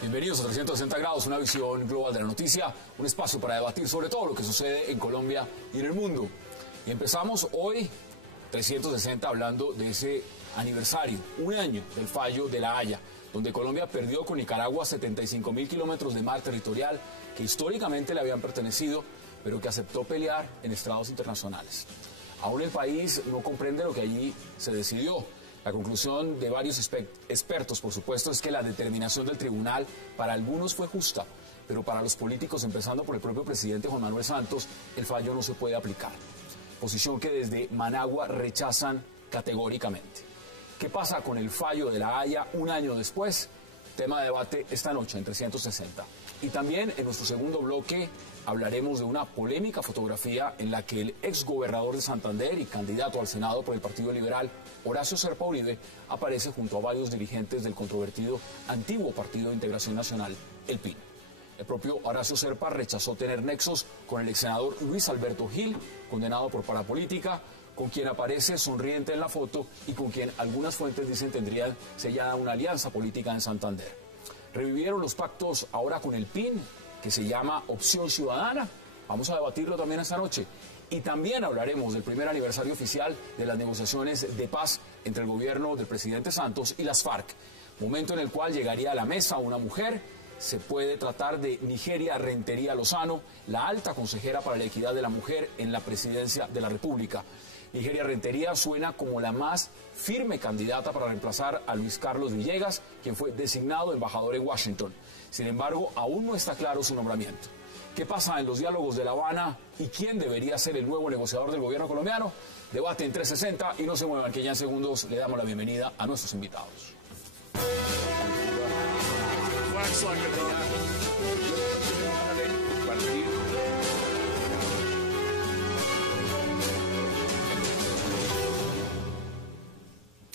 Bienvenidos a 360 grados, una visión global de la noticia, un espacio para debatir sobre todo lo que sucede en Colombia y en el mundo. Y empezamos hoy 360 hablando de ese aniversario, un año del fallo de La Haya, donde Colombia perdió con Nicaragua 75.000 kilómetros de mar territorial que históricamente le habían pertenecido, pero que aceptó pelear en estrados internacionales. Aún el país no comprende lo que allí se decidió. La conclusión de varios expertos, por supuesto, es que la determinación del tribunal para algunos fue justa, pero para los políticos, empezando por el propio presidente Juan Manuel Santos, el fallo no se puede aplicar. Posición que desde Managua rechazan categóricamente. ¿Qué pasa con el fallo de La Haya un año después? Tema de debate esta noche en 360. Y también en nuestro segundo bloque hablaremos de una polémica fotografía en la que el exgobernador de Santander y candidato al Senado por el Partido Liberal, Horacio Serpa Uribe, aparece junto a varios dirigentes del controvertido antiguo Partido de Integración Nacional, el PIN. El propio Horacio Serpa rechazó tener nexos con el exsenador Luis Alberto Gil, condenado por parapolítica, con quien aparece sonriente en la foto y con quien algunas fuentes dicen tendrían sellada una alianza política en Santander. Revivieron los pactos ahora con el PIN, que se llama Opción Ciudadana. Vamos a debatirlo también esta noche. Y también hablaremos del primer aniversario oficial de las negociaciones de paz entre el gobierno del presidente Santos y las FARC. Momento en el cual llegaría a la mesa una mujer. Se puede tratar de Nigeria Rentería Lozano, la alta consejera para la equidad de la mujer en la presidencia de la República. Nigeria Rentería suena como la más firme candidata para reemplazar a Luis Carlos Villegas, quien fue designado embajador en Washington. Sin embargo, aún no está claro su nombramiento. ¿Qué pasa en los diálogos de La Habana y quién debería ser el nuevo negociador del gobierno colombiano? Debate en 360 y no se muevan, que ya en segundos le damos la bienvenida a nuestros invitados.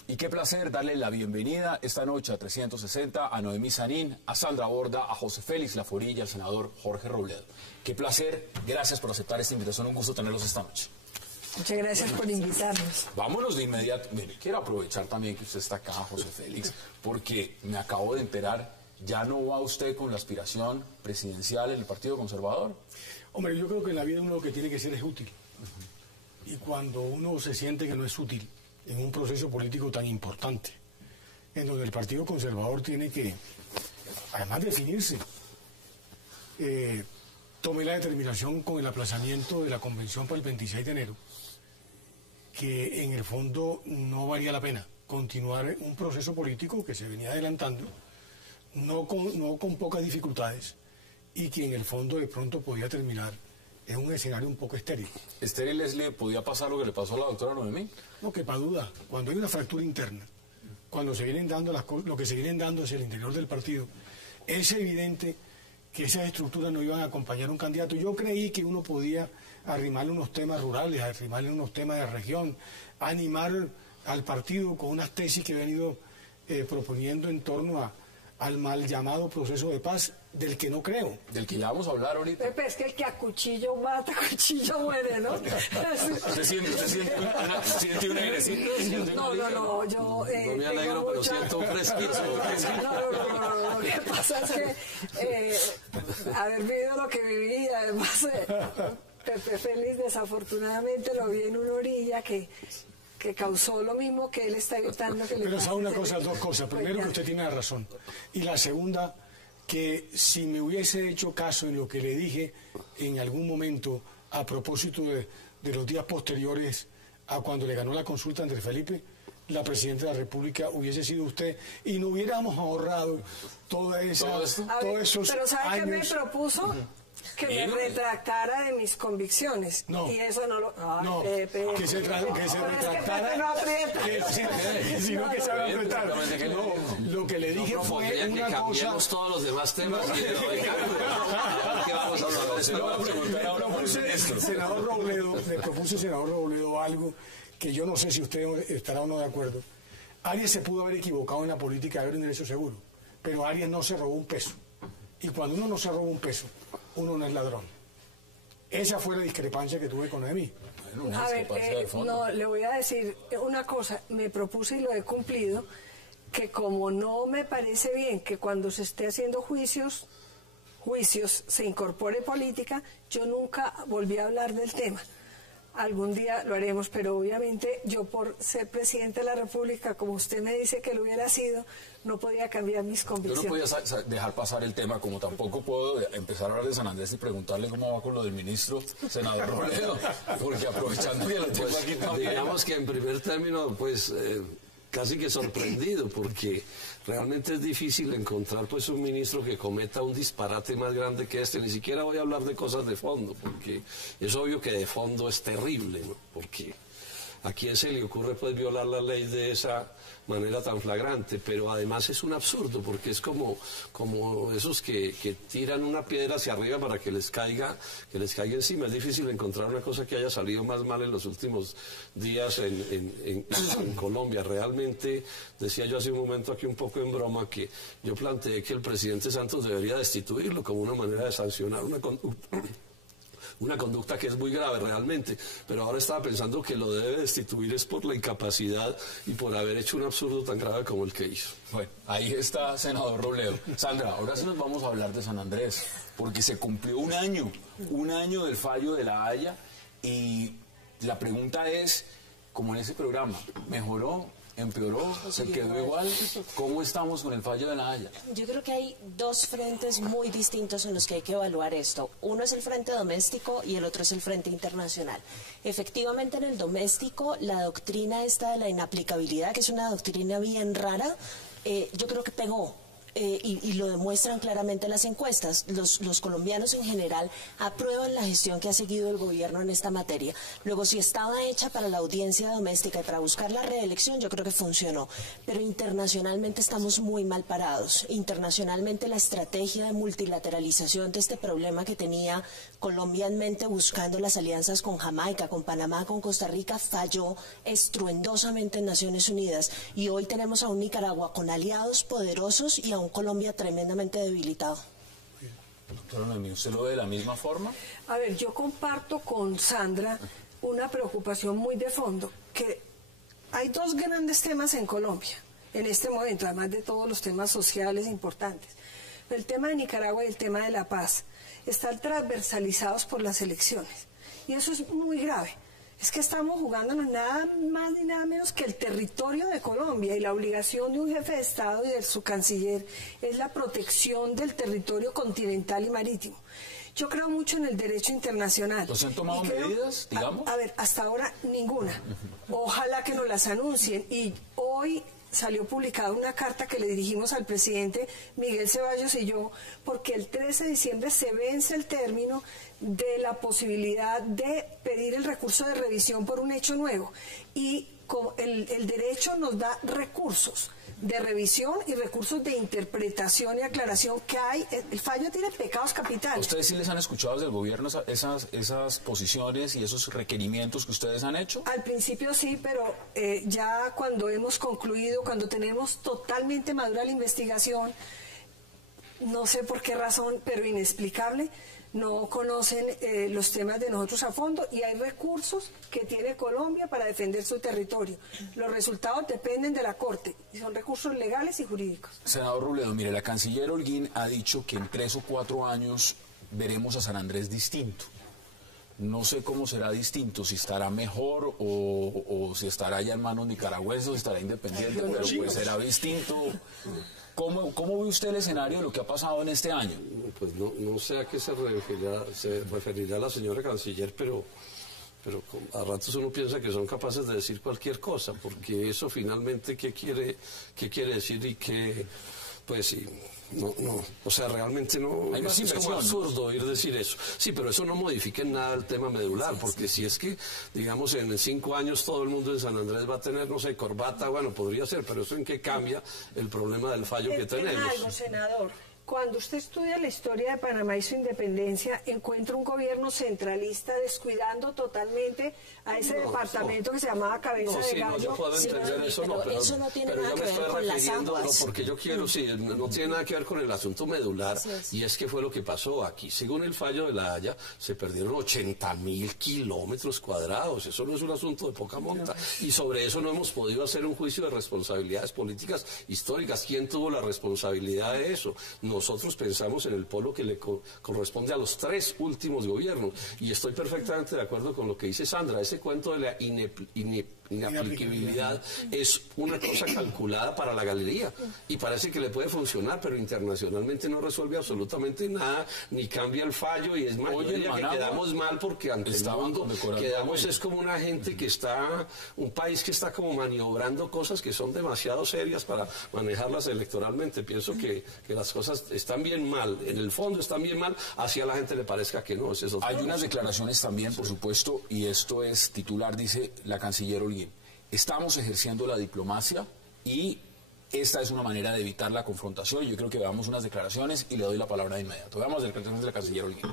Y qué placer darle la bienvenida esta noche a 360 a Noemí Sanín, a Sandra Borda, a José Félix Laforí y al senador Jorge Robledo. Qué placer, gracias por aceptar esta invitación, un gusto tenerlos esta noche. Muchas gracias por invitarnos. Vámonos de inmediato. Mire, quiero aprovechar también que usted está acá, José Félix, porque me acabo de enterar, ¿ya no va usted con la aspiración presidencial en el Partido Conservador? Hombre, yo creo que en la vida uno lo que tiene que ser es útil. Y cuando uno se siente que no es útil en un proceso político tan importante, en donde el Partido Conservador tiene que, además, definirse, tome la determinación con el aplazamiento de la convención para el 26 de enero, que en el fondo no valía la pena continuar un proceso político que se venía adelantando, no con pocas dificultades, y que en el fondo de pronto podía terminar en un escenario un poco estéril. ¿Estéril, Leslie, podía pasar lo que le pasó a la doctora Noemí? No quepa duda. Cuando hay una fractura interna, cuando se vienen dando lo que se vienen dando hacia el interior del partido, es evidente que esas estructuras no iban a acompañar a un candidato. Yo creí que uno podía arrimarle unos temas rurales, arrimarle unos temas de región, animar al partido con unas tesis que he venido proponiendo en torno al mal llamado proceso de paz, del que no creo. Del que ya vamos a hablar ahorita. Pepe, es que el que a cuchillo mata, a cuchillo muere, ¿no? ¿Se siente un airecito? No, yo... no me alegro, pero siento fresquito. No, lo que pasa es que haber vivido lo que viví, además, Pepe Félix desafortunadamente lo vi en una orilla que causó lo mismo que él está evitando que le pase. Pero sabe una cosa, dos cosas. Primero, que usted tiene la razón. Y la segunda, que si me hubiese hecho caso en lo que le dije en algún momento a propósito de los días posteriores a cuando le ganó la consulta a Andrés Felipe, la presidenta de la República hubiese sido usted y no hubiéramos ahorrado todos esos pero ¿sabe años? qué me propuso? Que me retractara de mis convicciones. No. Y eso no lo... No, Pepe. que se retractara. No aprieta. Sino que se va a apretar. No, lo que le dije fue una cosa... todos los demás temas y le doy ¿qué vamos a hablar de esto? Senador Robledo, le propuse al senador Robledo algo que yo no sé si usted estará o no de acuerdo. Arias se pudo haber equivocado en la política de haber un derecho seguro, pero Arias no se robó un peso. Y cuando uno no se roba un peso, uno no es ladrón. Esa fue la discrepancia que tuve con Noemí. Bueno, una A ver, discrepancia de fondo. no, le voy a decir una cosa, me propuse y lo he cumplido, que como no me parece bien que cuando se esté haciendo juicios se incorpore política, yo nunca volví a hablar del tema. Algún día lo haremos, pero obviamente yo por ser presidente de la República, como usted me dice que lo hubiera sido, no podía cambiar mis Yo no convicciones. podía dejar pasar el tema, como tampoco puedo empezar a hablar de San Andrés y preguntarle cómo va con lo del ministro, senador Robledo, porque aprovechando que lo tengo aquí también. Digamos que en primer término, pues casi que sorprendido, porque realmente es difícil encontrar pues un ministro que cometa un disparate más grande que este. Ni siquiera voy a hablar de cosas de fondo, porque es obvio que de fondo es terrible, ¿no? Porque a quién se le ocurre pues violar la ley de esa manera tan flagrante, pero además es un absurdo, porque es como esos que tiran una piedra hacia arriba para que les caiga encima. Es difícil encontrar una cosa que haya salido más mal en los últimos días en Colombia. Realmente, decía yo hace un momento aquí un poco en broma, que yo planteé que el presidente Santos debería destituirlo como una manera de sancionar una conducta que es muy grave realmente, pero ahora estaba pensando que lo debe destituir es por la incapacidad y por haber hecho un absurdo tan grave como el que hizo. Bueno, ahí está, senador Robledo. Sandra, ahora sí nos vamos a hablar de San Andrés, porque se cumplió un año del fallo de La Haya, y la pregunta es, como en ese programa, ¿mejoró? ¿Empeoró? ¿Se quedó igual? ¿Cómo estamos con el fallo de La Haya? Yo creo que hay dos frentes muy distintos en los que hay que evaluar esto. Uno es el frente doméstico y el otro es el frente internacional. Efectivamente, en el doméstico, la doctrina esta de la inaplicabilidad, que es una doctrina bien rara, yo creo que pegó. Y lo demuestran claramente las encuestas. Los colombianos en general aprueban la gestión que ha seguido el gobierno en esta materia. Luego, si estaba hecha para la audiencia doméstica y para buscar la reelección, yo creo que funcionó. Pero internacionalmente estamos muy mal parados. Internacionalmente la estrategia de multilateralización de este problema que tenía Colombia en mente, buscando las alianzas con Jamaica, con Panamá, con Costa Rica, falló estruendosamente en Naciones Unidas. Y hoy tenemos a un Nicaragua con aliados poderosos y a un Colombia tremendamente debilitado. Doctora Noemí, ¿usted lo ve de la misma forma? A ver, yo comparto con Sandra una preocupación muy de fondo, que hay dos grandes temas en Colombia en este momento, además de todos los temas sociales importantes. El tema de Nicaragua y el tema de la paz están transversalizados por las elecciones, y eso es muy grave. Es que estamos jugándonos nada más ni nada menos que el territorio de Colombia, y la obligación de un jefe de Estado y de su canciller es la protección del territorio continental y marítimo. Yo creo mucho en el derecho internacional. ¿Los han tomado medidas, digamos? A ver, hasta ahora ninguna. Ojalá que nos las anuncien. Y hoy salió publicada una carta que le dirigimos al presidente Miguel Ceballos y yo, porque el 13 de diciembre se vence el término de la posibilidad de pedir el recurso de revisión por un hecho nuevo, y el derecho nos da recursos de revisión y recursos de interpretación y aclaración que hay. El fallo tiene pecados capitales. ¿Ustedes sí les han escuchado desde el gobierno esas posiciones y esos requerimientos que ustedes han hecho? Al principio sí, pero ya cuando hemos concluido, cuando tenemos totalmente madura la investigación, no sé por qué razón, pero inexplicable, no conocen los temas de nosotros a fondo, y hay recursos que tiene Colombia para defender su territorio. Los resultados dependen de la Corte, y son recursos legales y jurídicos. Senador Robledo, mire, la canciller Holguín ha dicho que en 3 o 4 años veremos a San Andrés distinto. No sé cómo será distinto, si estará mejor o si estará ya en manos nicaragüenses o si estará independiente, pero pues será distinto. ¿Cómo ve usted el escenario de lo que ha pasado en este año? Pues no sé a qué se referirá la señora canciller, pero a ratos uno piensa que son capaces de decir cualquier cosa, porque eso finalmente qué quiere decir, y que pues sí. No, o sea, realmente no, es como absurdo oír decir eso. Sí, pero eso no modifica en nada el tema medular, porque si es que, digamos, en 5 años todo el mundo en San Andrés va a tener, no sé, corbata, bueno, podría ser, pero eso en qué cambia el problema del fallo que tenemos. En algo, senador, Cuando usted estudia la historia de Panamá y su independencia, encuentra un gobierno centralista descuidando totalmente a ese departamento que se llamaba Cabeza de Gallo. Yo puedo entender eso, pero eso no tiene pero nada yo que me ver estoy con las refiriendo, aguas. porque yo quiero, no tiene nada que ver con el asunto medular, y es que fue lo que pasó aquí. Según el fallo de La Haya, se perdieron 80.000 kilómetros cuadrados. Eso no es un asunto de poca monta. Y sobre eso no hemos podido hacer un juicio de responsabilidades políticas históricas. ¿Quién tuvo la responsabilidad de eso? Nosotros pensamos en el polo que le corresponde a los 3 últimos gobiernos. Y estoy perfectamente de acuerdo con lo que dice Sandra. Ese cuento de la inaplicabilidad es una cosa calculada para la galería. Y parece que le puede funcionar, pero internacionalmente no resuelve absolutamente nada, ni cambia el fallo. Y es más, yo diría que quedamos mal porque ante el mundo quedamos es como una gente que está, un país que está como maniobrando cosas que son demasiado serias para manejarlas electoralmente. Pienso que las cosas están bien mal, en el fondo están bien mal, así a la gente le parezca que no. Hay unas declaraciones también, por supuesto, y esto es titular, dice la canciller Holguín: estamos ejerciendo la diplomacia y esta es una manera de evitar la confrontación. Yo creo que veamos unas declaraciones y le doy la palabra de inmediato. Veamos las declaraciones de la canciller Holguín.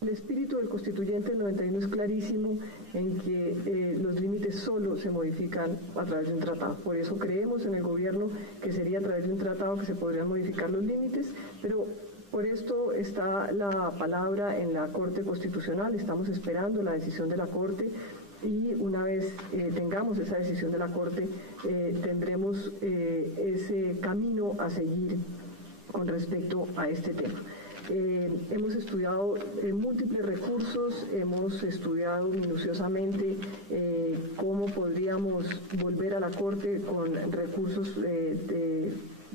El espíritu del Constituyente del 91 es clarísimo en que los límites solo se modifican a través de un tratado. Por eso creemos en el gobierno que sería a través de un tratado que se podrían modificar los límites, pero por esto está la palabra en la Corte Constitucional. Estamos esperando la decisión de la Corte y una vez tengamos esa decisión de la Corte, tendremos ese camino a seguir con respecto a este tema. Hemos estudiado múltiples recursos, hemos estudiado minuciosamente cómo podríamos volver a la Corte con recursos,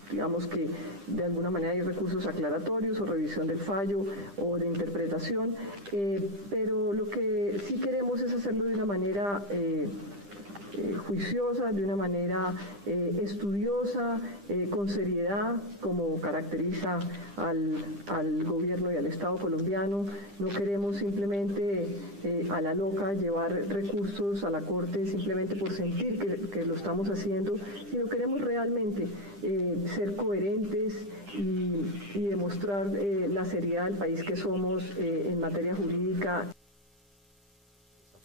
digamos que de alguna manera hay recursos aclaratorios o revisión del fallo o de interpretación, pero lo que sí queremos es hacerlo de una manera juiciosa, de una manera estudiosa, con seriedad, como caracteriza al gobierno y al Estado colombiano. No queremos simplemente a la loca llevar recursos a la Corte simplemente por sentir que lo estamos haciendo, sino queremos realmente ser coherentes y demostrar la seriedad del país que somos en materia jurídica.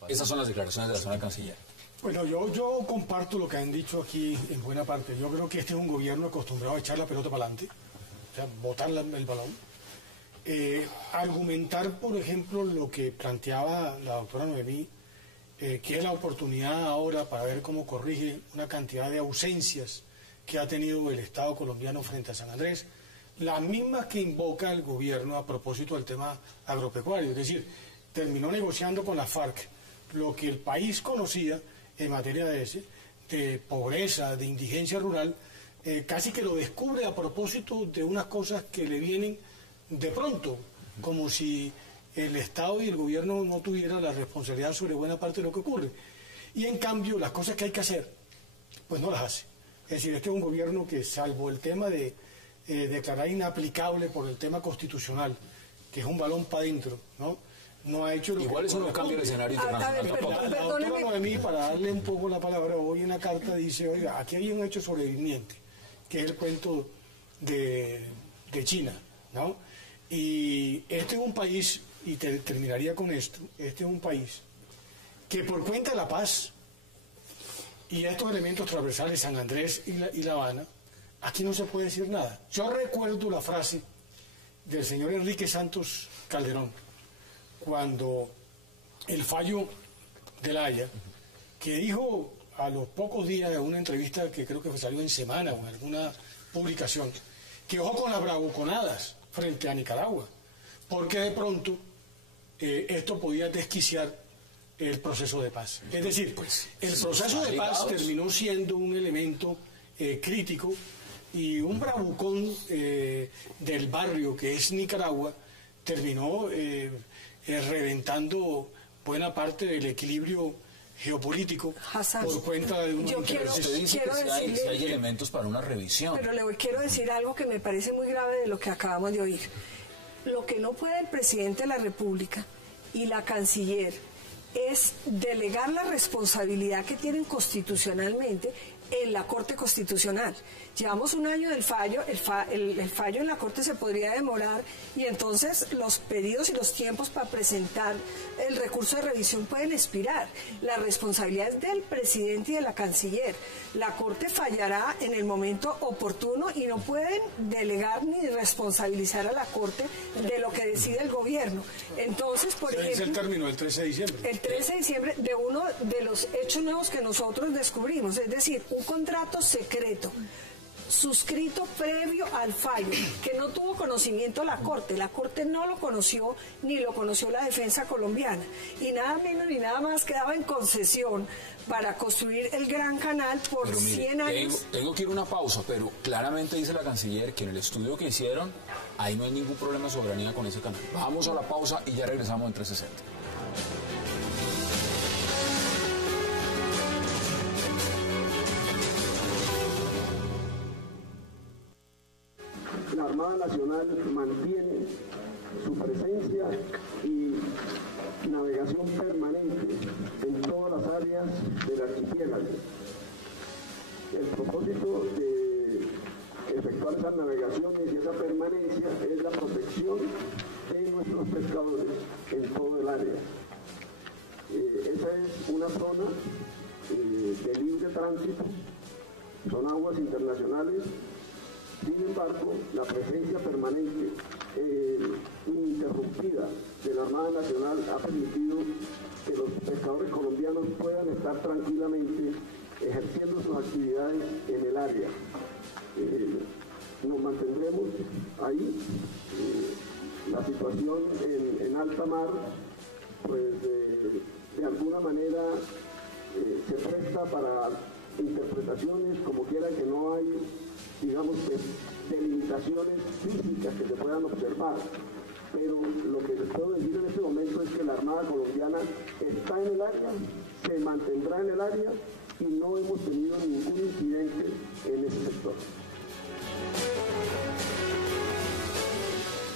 Esas son las declaraciones de la señora canciller. Bueno, yo comparto lo que han dicho aquí en buena parte. Yo creo que este es un gobierno acostumbrado a echar la pelota para adelante, o sea, botar el balón. Argumentar, por ejemplo, lo que planteaba la doctora Noemí, que es la oportunidad ahora para ver cómo corrige una cantidad de ausencias que ha tenido el Estado colombiano frente a San Andrés, las mismas que invoca el gobierno a propósito del tema agropecuario. Es decir, terminó negociando con la FARC lo que el país conocía en materia de pobreza, de indigencia rural, casi que lo descubre a propósito de unas cosas que le vienen de pronto, como si el Estado y el gobierno no tuvieran la responsabilidad sobre buena parte de lo que ocurre. Y en cambio, las cosas que hay que hacer, pues no las hace. Es decir, este es un gobierno que, salvo el tema de declarar inaplicable por el tema constitucional, que es un balón para adentro, no ha hecho lo igual eso no cambia el escenario internacional. La doctora Noemí, para darle un poco la palabra, hoy en la carta dice, oiga, aquí hay un hecho sobreviviente, que es el cuento de China, ¿no? Y este es un país, y terminaría con esto, este es un país que por cuenta de la paz y estos elementos transversales, San Andrés y La Habana, aquí no se puede decir nada. Yo recuerdo la frase del señor Enrique Santos Calderón, cuando el fallo de La Haya, que dijo a los pocos días de una entrevista que creo que salió en Semana o en alguna publicación, que ojo con las bravuconadas frente a Nicaragua, porque de pronto esto podía desquiciar el proceso de paz. Es decir, el proceso de paz terminó siendo un elemento crítico, y un bravucón del barrio que es Nicaragua terminó reventando buena parte del equilibrio geopolítico por cuenta de unos intereses. Usted dice que si hay elementos para una revisión. Pero le quiero decir algo que me parece muy grave de lo que acabamos de oír. Lo que no puede el presidente de la República y la canciller es delegar la responsabilidad que tienen constitucionalmente en la Corte Constitucional. Llevamos un año del fallo, el fallo en la Corte se podría demorar y entonces los pedidos y los tiempos para presentar el recurso de revisión pueden expirar. La responsabilidad es del presidente y de la canciller. La Corte fallará en el momento oportuno y no pueden delegar ni responsabilizar a la Corte de lo que decide el gobierno. Entonces, por ejemplo... Es el término del 13 de diciembre. El 13 de diciembre de uno de los hechos nuevos que nosotros descubrimos, es decir, un contrato secreto suscrito previo al fallo, que no tuvo conocimiento la Corte no lo conoció ni lo conoció la defensa colombiana, y nada menos ni nada más quedaba en concesión para construir el Gran Canal por pero mire, 100 años. Tengo que ir a una pausa, pero claramente dice la canciller que en el estudio que hicieron, ahí no hay ningún problema de soberanía con ese canal. Vamos a la pausa y ya regresamos en 360. La Armada Nacional mantiene su presencia y navegación permanente en todas las áreas del archipiélago. El propósito de efectuar esas navegaciones y esa permanencia es la protección de nuestros pescadores en todo el área. Esa es una zona de libre tránsito, son aguas internacionales. Sin embargo, la presencia permanente ininterrumpida de la Armada Nacional ha permitido que los pescadores colombianos puedan estar tranquilamente ejerciendo sus actividades en el área. Nos mantendremos ahí. La situación en alta mar, pues de alguna manera se presta para interpretaciones, como quiera que no hay, digamos, delimitaciones físicas que se puedan observar, pero lo que les puedo decir en este momento es que la Armada colombiana está en el área, se mantendrá en el área y no hemos tenido ningún incidente en ese sector.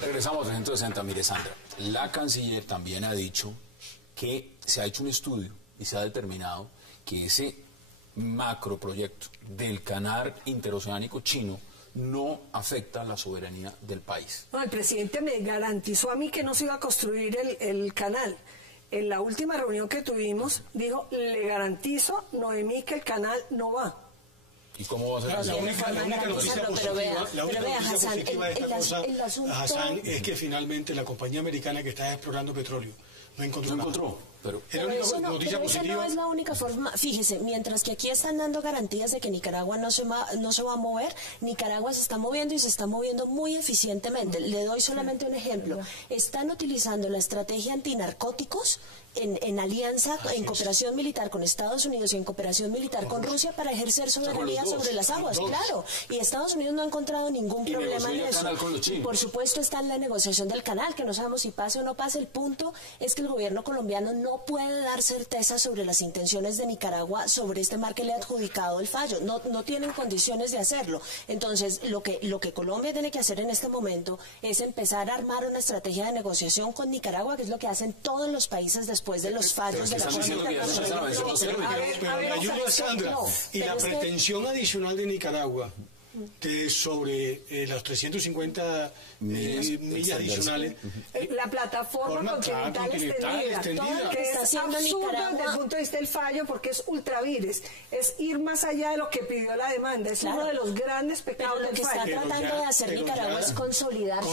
Regresamos a 360. Mire, Sandra, la canciller también ha dicho que se ha hecho un estudio y se ha determinado que ese macroproyecto del canal interoceánico chino no afecta la soberanía del país. No, el presidente me garantizó a mí que no se iba a construir el canal. En la última reunión que tuvimos, dijo, le garantizo, Noemí, que el canal no va. ¿Y cómo va a ser La eso? única noticia positiva de esta cosa, Hassan, es que finalmente la compañía americana que está explorando petróleo no encontró. Pero es la única noticia esa positiva. no es la única forma. Fíjese, mientras que aquí están dando garantías de que Nicaragua no se va a mover, Nicaragua se está moviendo y se está moviendo muy eficientemente. Le doy solamente un ejemplo. Están utilizando la estrategia antinarcóticos en alianza, en cooperación militar con Estados Unidos y en cooperación militar con Rusia para ejercer soberanía sobre las aguas, claro. Y Estados Unidos no ha encontrado ningún problema en eso. Y por supuesto está en la negociación del canal, que no sabemos si pase o no pase. El punto es que el gobierno colombiano no puede dar certeza sobre las intenciones de Nicaragua sobre este mar que le ha adjudicado el fallo. No tienen condiciones de hacerlo. Entonces, lo que Colombia tiene que hacer en este momento es empezar a armar una estrategia de negociación con Nicaragua, que es lo que hacen todos los países después de los fallos de la Corte Internacional. Pero me ayuda, Sandra, y la pretensión adicional de Nicaragua sobre las 350 millas adicionales. La plataforma continental extendida, que está es haciendo absurdo Nicaragua desde el punto de vista del fallo, porque es ultravires, es ir más allá de lo que pidió la demanda, es uno de los grandes pecados Pero lo del que fallo. está tratando de hacer Nicaragua es consolidar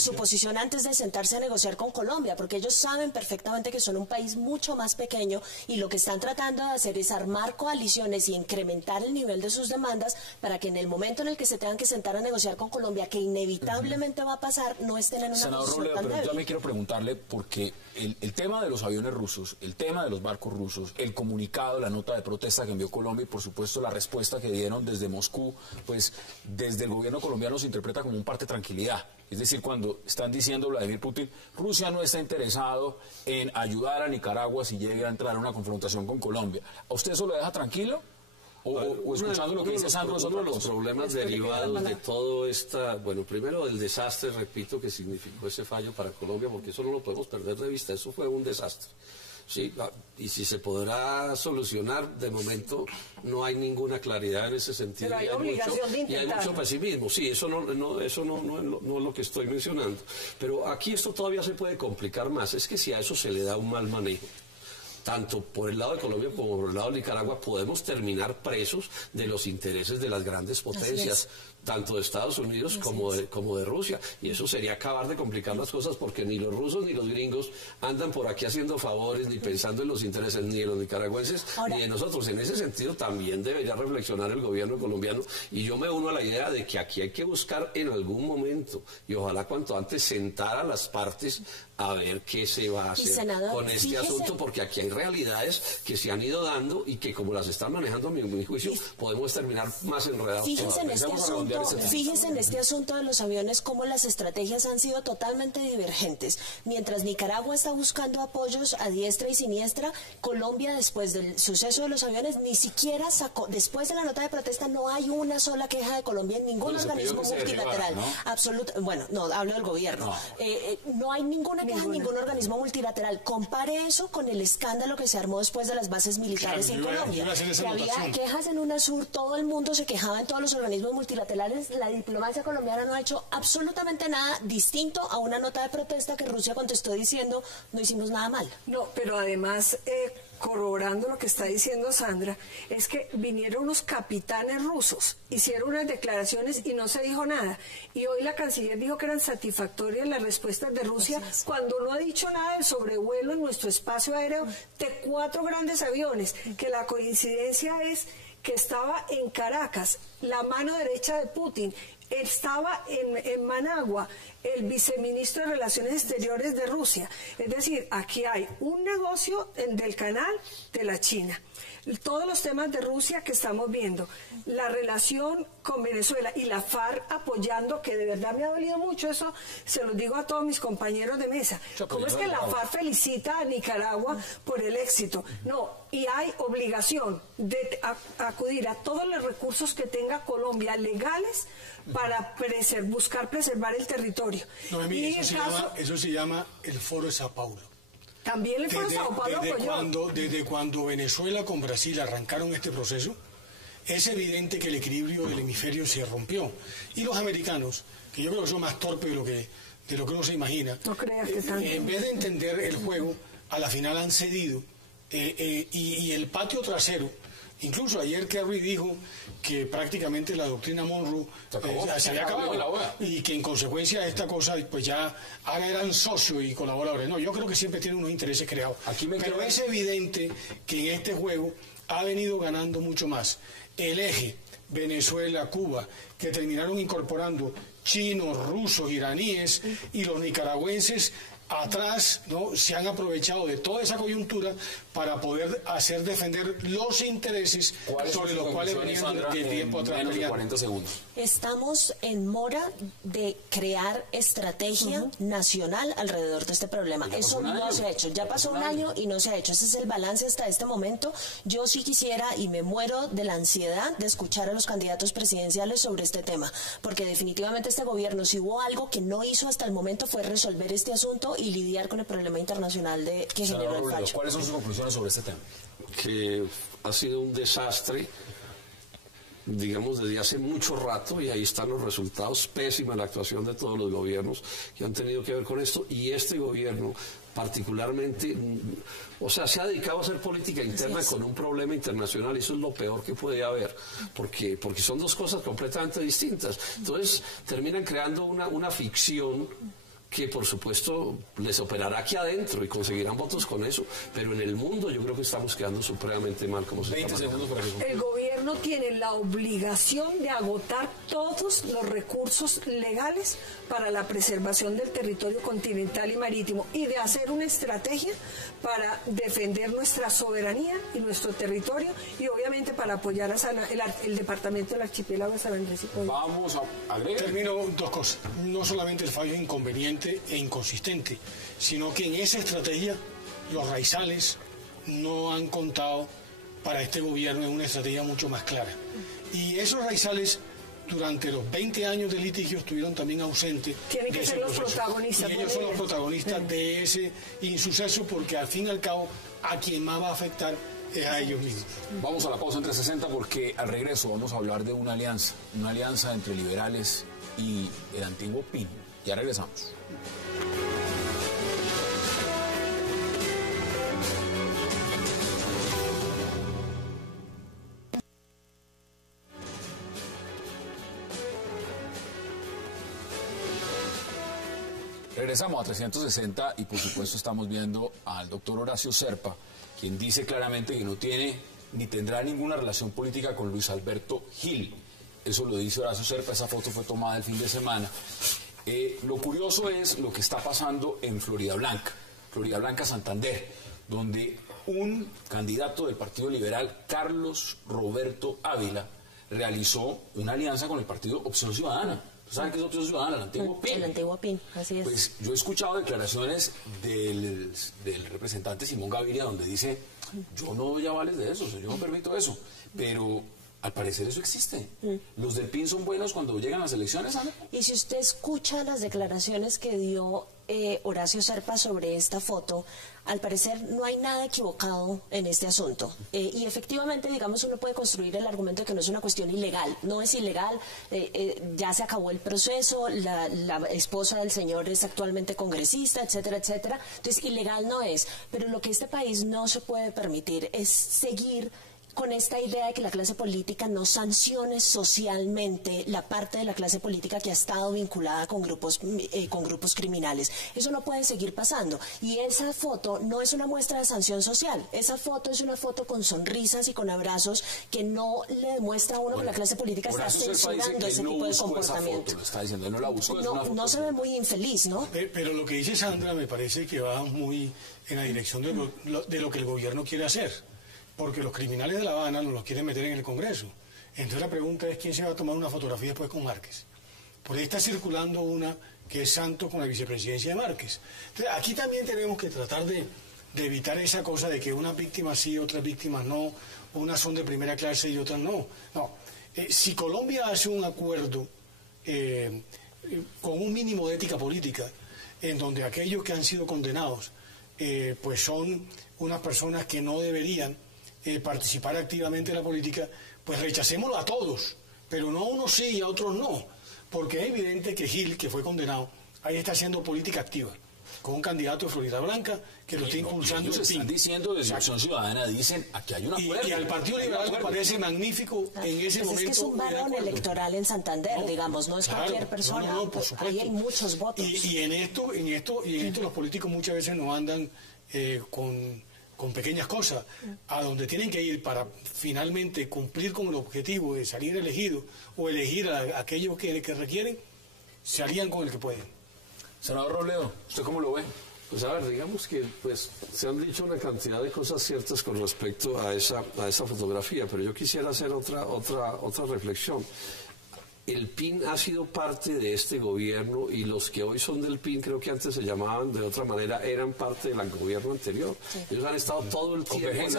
su posición antes de sentarse a negociar con Colombia, porque ellos saben perfectamente que son un país mucho más pequeño y lo que están tratando de hacer es armar coaliciones y incrementar el nivel de sus demandas para que en el momento en el que se tengan que sentar a negociar con Colombia, que inevitablemente va a pasar, no estén en una Senador posición Robledo, tan pero débil. yo me quiero preguntarle, porque el tema de los aviones rusos, el tema de los barcos rusos, el comunicado, la nota de protesta que envió Colombia y por supuesto la respuesta que dieron desde Moscú, pues desde el gobierno colombiano se interpreta como un parte de tranquilidad. Es decir, cuando están diciendo Vladimir Putin, Rusia no está interesado en ayudar a Nicaragua si llega a entrar a una confrontación con Colombia. ¿A usted eso lo deja tranquilo? O escuchando lo que dice Sandro, uno de los problemas derivados de todo bueno, primero el desastre, repito, que significó ese fallo para Colombia, porque eso no lo podemos perder de vista, eso fue un desastre. Sí, y si se podrá solucionar, de momento no hay ninguna claridad en ese sentido. Pero hay obligación de intentarlo. Y hay mucho pesimismo. Sí, eso no es lo que estoy mencionando. Pero aquí esto todavía se puede complicar más. Es que si a eso se le da un mal manejo, tanto por el lado de Colombia como por el lado de Nicaragua, podemos terminar presos de los intereses de las grandes potencias, tanto de Estados Unidos como de Rusia. Y eso sería acabar de complicar las cosas, porque ni los rusos ni los gringos andan por aquí haciendo favores, ni pensando en los intereses ni de los nicaragüenses ni de nosotros. En ese sentido también debería reflexionar el gobierno colombiano, y yo me uno a la idea de que aquí hay que buscar en algún momento, y ojalá cuanto antes, sentar a las partes a ver qué se va a hacer con este asunto, porque aquí hay realidades que se han ido dando y que, como las están manejando, a mi juicio, podemos terminar más enredados. Fíjense en este asunto de los aviones, cómo las estrategias han sido totalmente divergentes. Mientras Nicaragua está buscando apoyos a diestra y siniestra, Colombia, después del suceso de los aviones, ni siquiera sacó, después de la nota de protesta, no hay una sola queja de Colombia en ningún organismo multilateral. Bueno, no, hablo del gobierno. No hay ninguna queja en ningún organismo multilateral. Compare eso con el escándalo que se armó después de las bases militares en Colombia. Que había quejas en UNASUR, todo el mundo se quejaba en todos los organismos multilaterales. La diplomacia colombiana no ha hecho absolutamente nada distinto a una nota de protesta que Rusia contestó diciendo no hicimos nada mal. No, pero además, corroborando lo que está diciendo Sandra, es que vinieron unos capitanes rusos, hicieron unas declaraciones y no se dijo nada. Y hoy la canciller dijo que eran satisfactorias las respuestas de Rusia, cuando no ha dicho nada del sobrevuelo en nuestro espacio aéreo de 4 grandes aviones, que la coincidencia es que estaba en Caracas, la mano derecha de Putin, estaba en Managua el viceministro de Relaciones Exteriores de Rusia. Es decir, aquí hay un negocio del canal de la China. Todos los temas de Rusia que estamos viendo, la relación con Venezuela y la FARC apoyando, que de verdad me ha dolido mucho, eso se lo digo a todos mis compañeros de mesa. ¿Cómo es que la FARC felicita a Nicaragua por el éxito? No, y hay obligación de acudir a todos los recursos que tenga Colombia legales para buscar preservar el territorio. No, eso se llama el Foro de Sao Paulo. También el Foro de Sao Paulo apoyó. Desde cuando Venezuela con Brasil arrancaron este proceso, es evidente que el equilibrio del hemisferio se rompió. Y los americanos, que yo creo que son más torpes de lo que uno se imagina, no creas que en vez de entender el juego, a la final han cedido. Y el patio trasero, incluso ayer Kerry dijo que prácticamente la doctrina Monroe se había acabado, y que en consecuencia de esta cosa pues ya ahora eran socios y colaboradores. No, yo creo que siempre tiene unos intereses creados, pero es evidente que en este juego ha venido ganando mucho más el eje Venezuela, Cuba, que terminaron incorporando chinos, rusos, iraníes, y los nicaragüenses atrás, ¿no? Se han aprovechado de toda esa coyuntura para poder hacer defender los intereses sobre los cuales venían de tiempo atrás. Menos de 40 segundos. Estamos en mora de crear estrategia nacional alrededor de este problema. Eso no se ha hecho. Ya pasó un año y no se ha hecho. Ese es el balance hasta este momento. Yo sí quisiera, y me muero de la ansiedad de escuchar a los candidatos presidenciales sobre este tema, porque definitivamente este gobierno, si hubo algo que no hizo hasta el momento, fue resolver este asunto y lidiar con el problema internacional que generó el fallo. ¿Cuáles son sus conclusiones sobre este tema? Que ha sido un desastre, digamos, desde hace mucho rato, y ahí están los resultados. Pésima la actuación de todos los gobiernos que han tenido que ver con esto, y este gobierno particularmente, o sea, se ha dedicado a hacer política interna con un problema internacional, y eso es lo peor que puede haber, porque son dos cosas completamente distintas. Entonces terminan creando una ficción que por supuesto les operará aquí adentro y conseguirán votos con eso, pero en el mundo yo creo que estamos quedando supremamente mal como se está manejando. El gobierno tiene la obligación de agotar todos los recursos legales para la preservación del territorio continental y marítimo, y de hacer una estrategia para defender nuestra soberanía y nuestro territorio, y obviamente para apoyar a el departamento del archipiélago de San Andrés y Coya. Vamos a agregar. Termino dos cosas. No solamente el fallo es inconveniente e inconsistente, sino que en esa estrategia los raizales no han contado para este gobierno en una estrategia mucho más clara. Y esos raizales durante los 20 años de litigio estuvieron también ausentes. Tienen que ser los protagonistas. Y ellos son los protagonistas de ese insuceso, porque al fin y al cabo a quien más va a afectar es a ellos mismos. Vamos a la pausa en 360 porque al regreso vamos a hablar de una alianza entre liberales y el antiguo PIN. Ya regresamos. Regresamos a 360 y por supuesto estamos viendo al doctor Horacio Serpa, quien dice claramente que no tiene ni tendrá ninguna relación política con Luis Alberto Gil. Eso lo dice Horacio Serpa, esa foto fue tomada el fin de semana. Lo curioso es lo que está pasando en Florida Blanca, Santander, donde un candidato del Partido Liberal, Carlos Roberto Ávila, realizó una alianza con el partido Opción Ciudadana. ¿Saben qué es Opción Ciudadana? El antiguo PIN. El antiguo PIN, así es. Pues yo he escuchado declaraciones del representante Simón Gaviria donde dice, yo no doy avales de eso, yo no permito eso, pero al parecer eso existe. ¿Los del PIN son buenos cuando llegan las elecciones, Ana? Y si usted escucha las declaraciones que dio Horacio Serpa sobre esta foto, al parecer no hay nada equivocado en este asunto. Y efectivamente, digamos, uno puede construir el argumento de que no es una cuestión ilegal. No es ilegal, ya se acabó el proceso, la esposa del señor es actualmente congresista, etcétera, etcétera. Entonces, ilegal no es. Pero lo que este país no se puede permitir es seguir con esta idea de que la clase política no sancione socialmente la parte de la clase política que ha estado vinculada con grupos criminales. Eso no puede seguir pasando. Y esa foto no es una muestra de sanción social. Esa foto es una foto con sonrisas y con abrazos que no le demuestra a uno que la clase política está censurando ese tipo de comportamiento. No se ve muy infeliz, ¿no? Pero lo que dice Sandra me parece que va muy en la dirección de lo que el gobierno quiere hacer. Porque los criminales de La Habana nos los quieren meter en el Congreso. Entonces la pregunta es quién se va a tomar una fotografía después con Márquez. Por ahí está circulando una que es Santos con la vicepresidencia de Márquez. Entonces aquí también tenemos que tratar de evitar esa cosa de que unas víctimas sí, otras víctimas no, unas son de primera clase y otras no. No. Si Colombia hace un acuerdo con un mínimo de ética política, en donde aquellos que han sido condenados pues son unas personas que no deberían participar activamente en la política, pues rechacémoslo a todos, pero no a unos sí y a otros no, porque es evidente que Gil, que fue condenado, ahí está haciendo política activa, con un candidato de Florida Blanca que lo está impulsando. Ellos están diciendo desde Acción Ciudadana, dicen, aquí hay una acuerdo. Y al Partido Liberal me parece magnífico en ese momento. Es que es un varón electoral en Santander, digamos, no es cualquier persona. No, por supuesto. Ahí hay muchos votos. Y en esto los políticos muchas veces no andan con pequeñas cosas, a donde tienen que ir para finalmente cumplir con el objetivo de salir elegido o elegir a aquellos que requieren, se alían con el que pueden. Senador Robledo, ¿usted cómo lo ve? Pues a ver, digamos que pues se han dicho una cantidad de cosas ciertas con respecto a esa fotografía, pero yo quisiera hacer otra reflexión. El PIN ha sido parte de este gobierno y los que hoy son del PIN, creo que antes se llamaban de otra manera, eran parte del gobierno anterior. Sí. Ellos han estado todo el tiempo en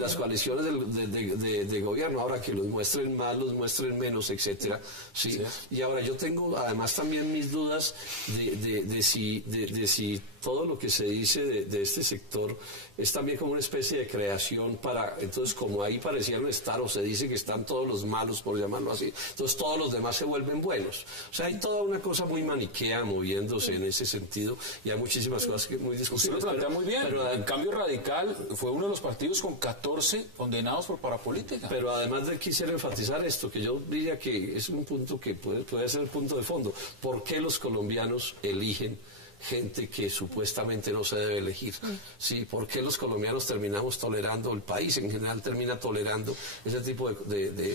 las coaliciones de gobierno, ahora que los muestren más, los muestren menos, etcétera. Sí. Sí. Y ahora yo tengo además también mis dudas de si todo lo que se dice de este sector es también como una especie de creación para, entonces como ahí parecieron estar, o se dice que están todos los malos, por llamarlo así, entonces todos los demás se vuelven buenos. O sea, hay toda una cosa muy maniquea moviéndose en ese sentido, y hay muchísimas cosas que muy discutibles. Usted lo plantea muy bien, pero el Cambio Radical fue uno de los partidos con 14 condenados por parapolítica. Pero además de quisiera enfatizar esto, que yo diría que es un punto que puede ser el punto de fondo. ¿Por qué los colombianos eligen gente que supuestamente no se debe elegir? Sí, ¿por qué los colombianos terminamos tolerando, el país en general termina tolerando ese tipo de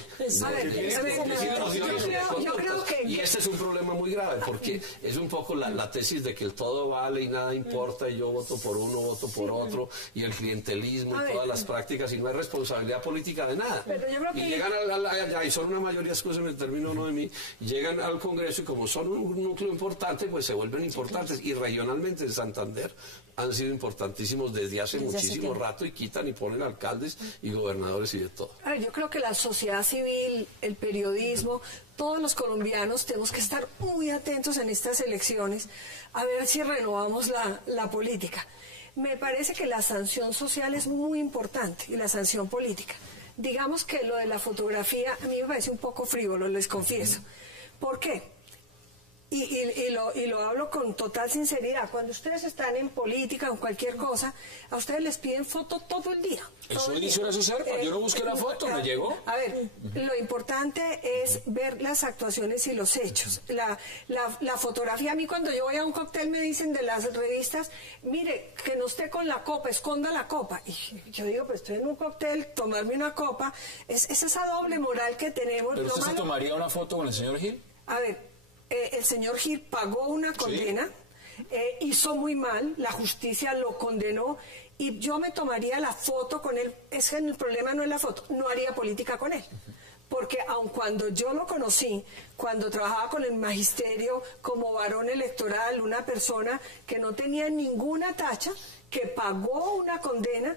y este es un problema muy grave, porque es un poco la tesis de que el todo vale y nada importa, y yo voto por uno, voto por otro, y el clientelismo y todas las prácticas, y no hay responsabilidad política de nada. Pero yo creo que... Y llegan y son una mayoría, escúcheme, termino no de mí, llegan al Congreso y como son un núcleo importante, pues se vuelven importantes y regionalmente en Santander han sido importantísimos desde hace muchísimo rato, y quitan y ponen alcaldes y gobernadores y de todo. A ver, yo creo que la sociedad civil, el periodismo, todos los colombianos tenemos que estar muy atentos en estas elecciones a ver si renovamos la política. Me parece que la sanción social es muy importante y la sanción política. Digamos que lo de la fotografía a mí me parece un poco frívolo, les confieso. ¿Por qué? Y lo hablo con total sinceridad. Cuando ustedes están en política o en cualquier cosa, a ustedes les piden foto todo el día. Eso inició su serpa. Yo no busqué la foto, me llegó. A ver, lo importante es ver las actuaciones y los hechos. La fotografía, a mí cuando yo voy a un cóctel me dicen de las revistas, mire, que no esté con la copa, esconda la copa. Y yo digo, pues estoy en un cóctel, tomarme una copa, es esa doble moral que tenemos. ¿Pero usted se tomaría una foto con el señor Gil? A ver, el señor Gil pagó una condena, ¿sí? Hizo muy mal, la justicia lo condenó, y yo me tomaría la foto con él. Es que el problema no es la foto, no haría política con él. Porque aun cuando yo lo conocí, cuando trabajaba con el magisterio como varón electoral, una persona que no tenía ninguna tacha, que pagó una condena,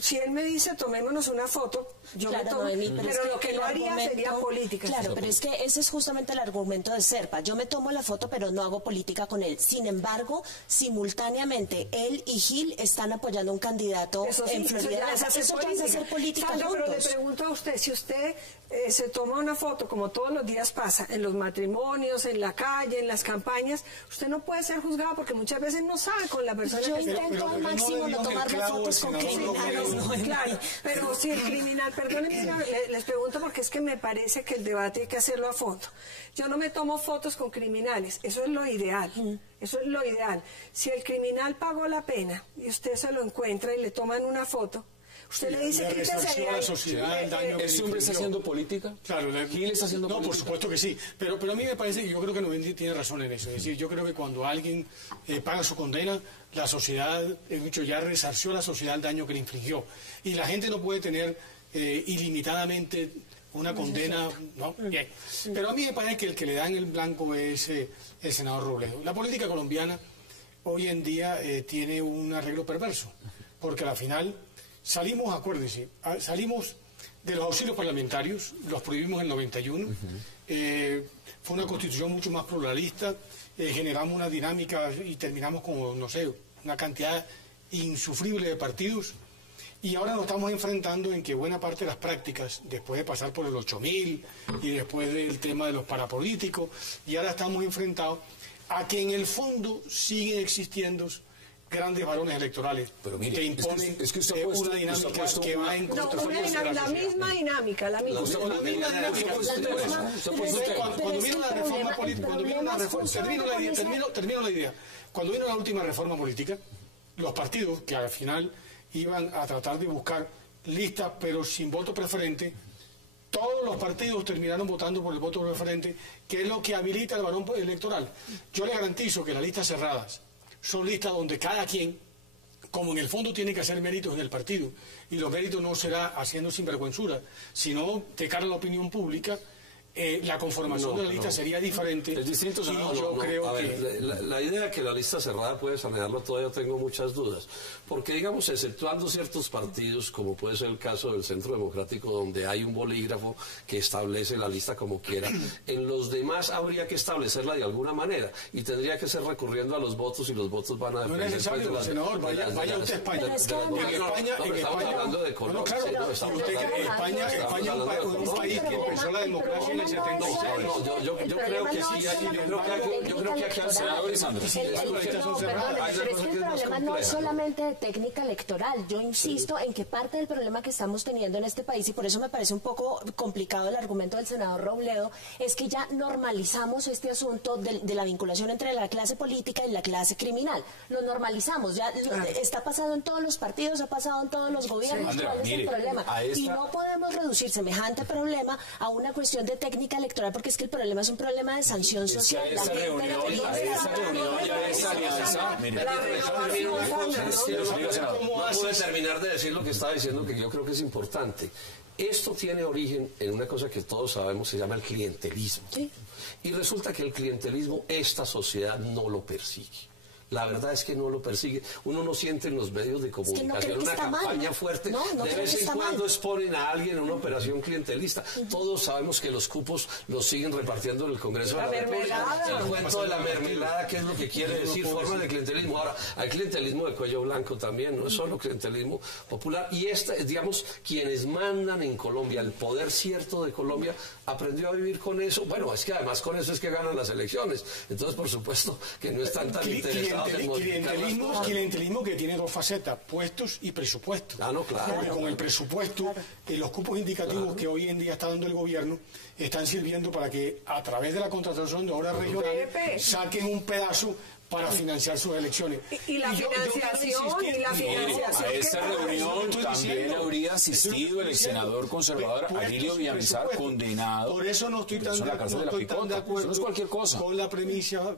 si él me dice tomémonos una foto, yo claro, me tomo, Noemí, pero lo que no haría sería política. Claro, pero es que ese es justamente el argumento de Serpa. Yo me tomo la foto, pero no hago política con él. Sin embargo, simultáneamente, él y Gil están apoyando a un candidato en Florida. Eso ya es hacer política juntos. Pero le pregunto a usted, si usted se toma una foto, como todos los días pasa, en los matrimonios, en la calle, en las campañas, usted no puede ser juzgado porque muchas veces no sabe con la persona yo que está. intento al máximo no tomarme fotos con criminales. Claro, pero si el criminal, perdónenme, les pregunto porque es que me parece que el debate hay que hacerlo a fondo. Yo no me tomo fotos con criminales, eso es lo ideal, eso es lo ideal. Si el criminal pagó la pena y usted se lo encuentra y le toman una foto, usted le dice que a la sociedad el daño que ¿Este hombre está haciendo política? Claro, ¿Gil está haciendo política? No, por supuesto que sí, pero a mí me parece que yo creo que Noemí tiene razón en eso. Es decir, yo creo que cuando alguien paga su condena, la sociedad, he dicho ya, resarció a la sociedad el daño que le infligió. Y la gente no puede tener ilimitadamente una condena, ¿no? Bien. Pero a mí me parece que el que le dan el blanco es el senador Robledo. La política colombiana hoy en día tiene un arreglo perverso, porque al final salimos, acuérdense, salimos de los auxilios parlamentarios, los prohibimos en el 91, fue una constitución mucho más pluralista, generamos una dinámica y terminamos con, no sé, una cantidad insufrible de partidos, y ahora nos estamos enfrentando en que buena parte de las prácticas, después de pasar por el 8000 y después del tema de los parapolíticos, y ahora estamos enfrentados a que en el fondo siguen existiendo grandes varones electorales, pero mire, que imponen es que usted una dinámica que va en contra de la misma dinámica, la misma. Cuando vino la reforma política, termino la idea. Cuando vino la última reforma política, los partidos que al final iban a tratar de buscar listas, pero sin voto preferente, todos los partidos terminaron votando por el voto preferente, que es lo que habilita el varón electoral. Yo le garantizo que las listas cerradas son listas donde cada quien, como en el fondo tiene que hacer méritos en el partido, y los méritos no será haciendo sinvergüenzura, sino de cara a la opinión pública, la conformación de la lista sería diferente. Es distinto, la idea de que la lista cerrada puede sanearlo todavía tengo muchas dudas, porque digamos, exceptuando ciertos partidos, como puede ser el caso del Centro Democrático, donde hay un bolígrafo que establece la lista como quiera, en los demás habría que establecerla de alguna manera, y tendría que ser recurriendo a los votos, y los votos van a depender. No es necesario, senador, vaya usted a España. Estamos hablando de Colombia. España es un país que empezó la democracia. Yo creo que sí, yo creo que aquí al senador es que el problema no es solamente de técnica electoral. Yo insisto en que parte del problema que estamos teniendo en este país, y por eso me parece un poco complicado el argumento del senador Robledo, es que ya normalizamos este asunto de la vinculación entre la clase política y la clase criminal. Lo normalizamos, ya está pasando en todos los partidos, ha pasado en todos los gobiernos. Andrea, ¿cuál es el problema? Y no podemos reducir semejante problema a una cuestión de técnica electoral, porque es que el problema es un problema de sanción social. No pude terminar de decir lo que estaba diciendo, que yo creo que es importante. Esto tiene origen en una cosa que todos sabemos, se llama el clientelismo. Sí. Y resulta que el clientelismo, esta sociedad no lo persigue. La verdad es que no lo persigue. Uno no siente en los medios de comunicación una campaña fuerte. De vez en cuando exponen a alguien en una operación clientelista. Todos sabemos que los cupos los siguen repartiendo en el Congreso de la República. El cuento de la mermelada, ¿qué es lo que quiere decir? Forma de clientelismo. Ahora, hay clientelismo de cuello blanco también, no es solo clientelismo popular. Y digamos, quienes mandan en Colombia, el poder cierto de Colombia, aprendió a vivir con eso. Bueno, es que además con eso es que ganan las elecciones. Entonces, por supuesto, que no están tan interesados. Clientelismo que tiene dos facetas, puestos y presupuestos. Claro. Porque con el presupuesto, los cupos indicativos que hoy en día está dando el gobierno están sirviendo para que a través de la contratación de obras regionales saquen un pedazo para financiar sus elecciones. Y la financiación. A esta reunión también habría asistido el senador conservador Arilio Villamizar, condenado. Por eso no estoy tan de acuerdo no es cualquier cosa. Con la premisa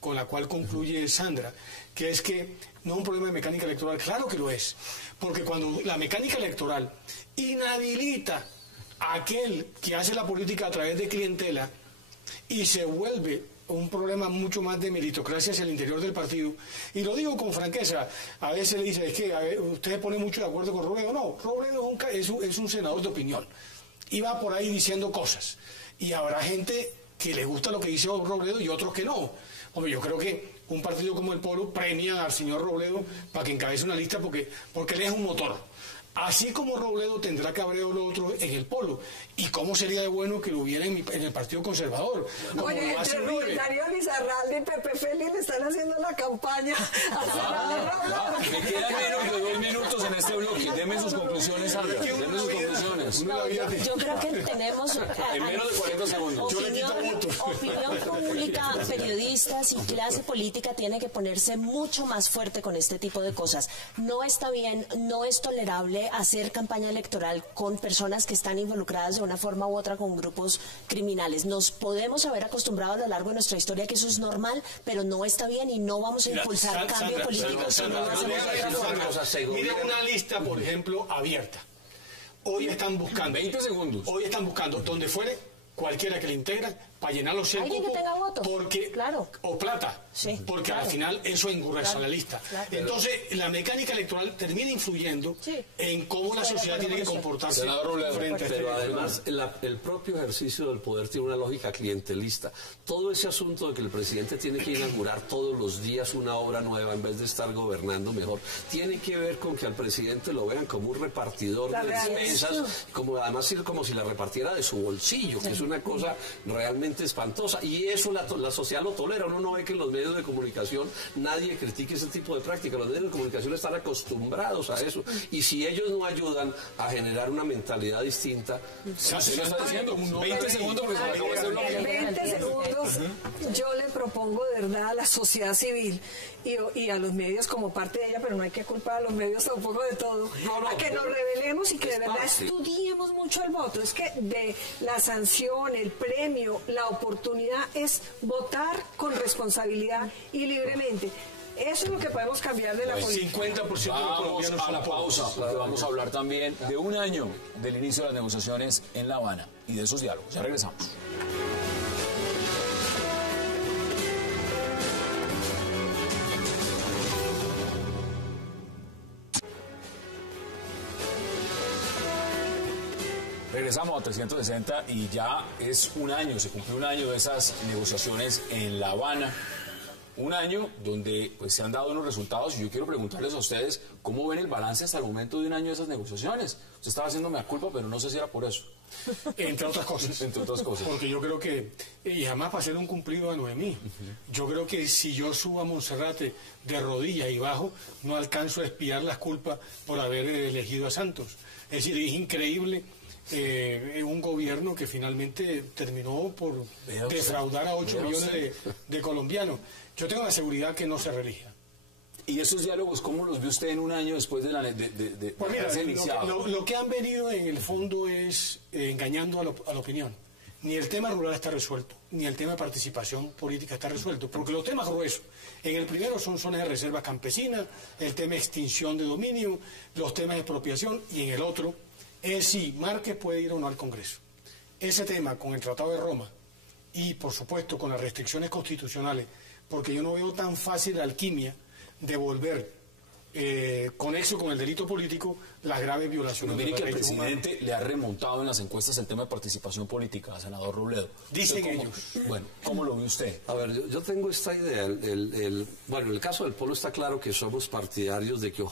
con la cual concluye Sandra, que es que no es un problema de mecánica electoral. Claro que lo es, porque cuando la mecánica electoral inhabilita a aquel que hace la política a través de clientela y se vuelve un problema mucho más de meritocracia hacia el interior del partido, y lo digo con franqueza, a veces le dice, es que usted se pone mucho de acuerdo con Robledo. No, Robledo es un senador de opinión, y va por ahí diciendo cosas, y habrá gente que le gusta lo que dice Robledo y otros que no. Hombre, yo creo que un partido como el Polo premia al señor Robledo para que encabece una lista porque él es un motor. Así como Robledo tendrá que haber lo otro en el Polo. ¿Y cómo sería de bueno que lo hubiera en el Partido Conservador? Oye, entre Rubén Darío Lizarralde y Pepe Félix le están haciendo la campaña. Me quedan menos de 2 minutos en este bloque. Deme sus conclusiones, Sandra. Deme sus conclusiones. Yo creo que tenemos en menos de 40 segundos. Opinión pública, periodistas y clase política tiene que ponerse mucho más fuerte con este tipo de cosas. No está bien, no es tolerable hacer campaña electoral con personas que están involucradas de una forma u otra con grupos criminales. Nos podemos haber acostumbrado a lo largo de nuestra historia que eso es normal, pero no está bien y no vamos a impulsar cambio político. Mira una lista, por ejemplo, abierta. Hoy están buscando 20 segundos. Hoy están buscando donde fuere cualquiera que le integra para llenar los alguien que tenga votos, porque o plata, porque al final eso engurreza la lista. Entonces la mecánica electoral termina influyendo en cómo la sociedad tiene que comportarse frente a pero además el propio ejercicio del poder tiene una lógica clientelista. Todo ese asunto de que el presidente tiene que inaugurar todos los días una obra nueva en vez de estar gobernando mejor, tiene que ver con que al presidente lo vean como un repartidor de despensas, además como si la repartiera de su bolsillo, que es una cosa realmente espantosa, y eso la sociedad lo tolera. Uno no ve que en los medios de comunicación nadie critique ese tipo de práctica. Los medios de comunicación están acostumbrados a eso, y si ellos no ayudan a generar una mentalidad distinta, se lo está diciendo. 20 segundos, pues, 20 segundos. Yo le propongo de verdad a la sociedad civil y a los medios como parte de ella, pero no hay que culpar a los medios tampoco de todo, a que nos rebelemos y que de verdad estudiemos mucho el voto. Es que de la sanción, el premio, la oportunidad es votar con responsabilidad y libremente. Eso es lo que podemos cambiar de la política. 50% vamos a la pausa, porque vamos a hablar también de un año del inicio de las negociaciones en La Habana y de esos diálogos. Ya regresamos. Regresamos a 360 y ya es un año, se cumplió un año de esas negociaciones en La Habana. Un año donde pues, se han dado unos resultados, y yo quiero preguntarles a ustedes cómo ven el balance hasta el momento de un año de esas negociaciones. Usted estaba haciéndome la culpa, pero no sé si era por eso. Entre otras cosas. Entre otras cosas. Porque yo creo que, y además para hacer un cumplido a Noemí, yo creo que si yo subo a Monserrate de rodillas y bajo, no alcanzo a expiar las culpas por haber elegido a Santos. Es decir, es increíble un gobierno que finalmente terminó por defraudar a 8 millones de colombianos. Yo tengo la seguridad que no se reelija. ¿Y esos diálogos cómo los vio usted en un año después de pues mira, iniciado? Lo que han venido en el fondo es engañando a la opinión. Ni el tema rural está resuelto, ni el tema de participación política está resuelto, porque los temas gruesos, en el primero son zonas de reserva campesina, el tema de extinción de dominio, los temas de expropiación, y en el otro, es si Márquez puede ir o no al Congreso. Ese tema con el Tratado de Roma y, por supuesto, con las restricciones constitucionales, porque yo no veo tan fácil la alquimia de volver conexo con el delito político las graves violaciones de los derechos humanos. Mire que el presidente le ha remontado en las encuestas el tema de participación política, senador Robledo. Dicen ellos. Bueno, ¿cómo lo ve usted? A ver, yo tengo esta idea. Bueno, en el caso del Polo está claro que somos partidarios de que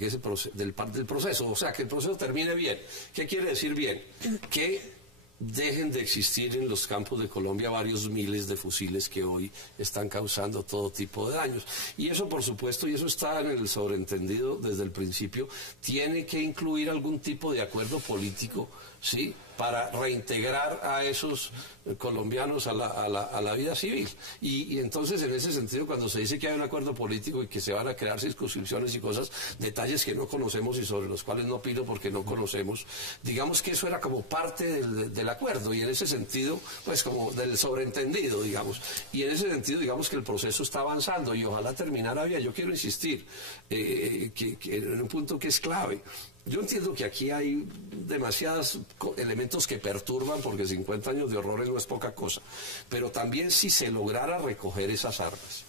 ese del proceso, o sea, que el proceso termine bien. ¿Qué quiere decir bien? Que dejen de existir en los campos de Colombia varios miles de fusiles que hoy están causando todo tipo de daños. Y eso, por supuesto, y eso está en el sobreentendido desde el principio, tiene que incluir algún tipo de acuerdo político, ¿sí?, para reintegrar a esos colombianos a la vida civil. Y entonces, en ese sentido, cuando se dice que hay un acuerdo político y que se van a crear circunscripciones y cosas, detalles que no conocemos y sobre los cuales no opino porque no conocemos, digamos que eso era como parte del acuerdo, y en ese sentido, pues como del sobreentendido, digamos. Y en ese sentido, digamos que el proceso está avanzando y ojalá terminara bien. Yo quiero insistir que en un punto que es clave. Yo entiendo que aquí hay demasiados elementos que perturban, porque 50 años de horrores no es poca cosa, pero también si se lograra recoger esas armas,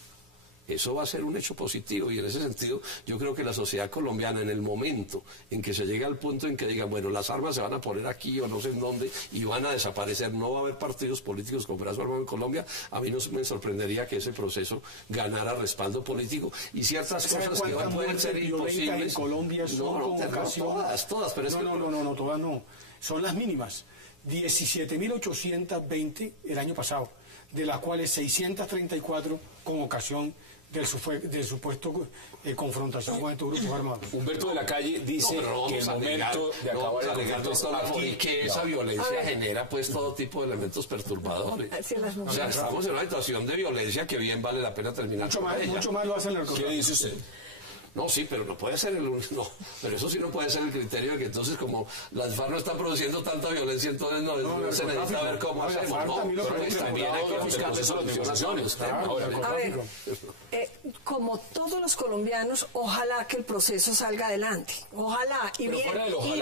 eso va a ser un hecho positivo, y en ese sentido yo creo que la sociedad colombiana, en el momento en que se llegue al punto en que digan, bueno, las armas se van a poner aquí o no sé en dónde y van a desaparecer, no va a haber partidos políticos con brazo armado en Colombia, a mí no me sorprendería que ese proceso ganara respaldo político, y ciertas cosas que pueden ser imposibles en Colombia son todas, pero es que no, todas no, son las mínimas. 17.820 el año pasado, de las cuales 634 con ocasión del supuesto confrontación con estos grupos armados. Humberto de la Calle dice que el momento de acabar el conflicto es aquí, y que esa violencia genera pues todo tipo de elementos perturbadores. O sea, estamos en una situación de violencia que bien vale la pena terminar mucho más lo hacen el narcotráfico. ¿Qué dice usted? No, sí, pero no puede ser no, pero eso sí no puede ser el criterio de que entonces, como las FARC no están produciendo tanta violencia, entonces no se necesita ver cómo hacemos, ¿no? Pero también hay que buscarle soluciones. A ver, como todos los colombianos, ojalá que el proceso salga adelante, ojalá, y bien,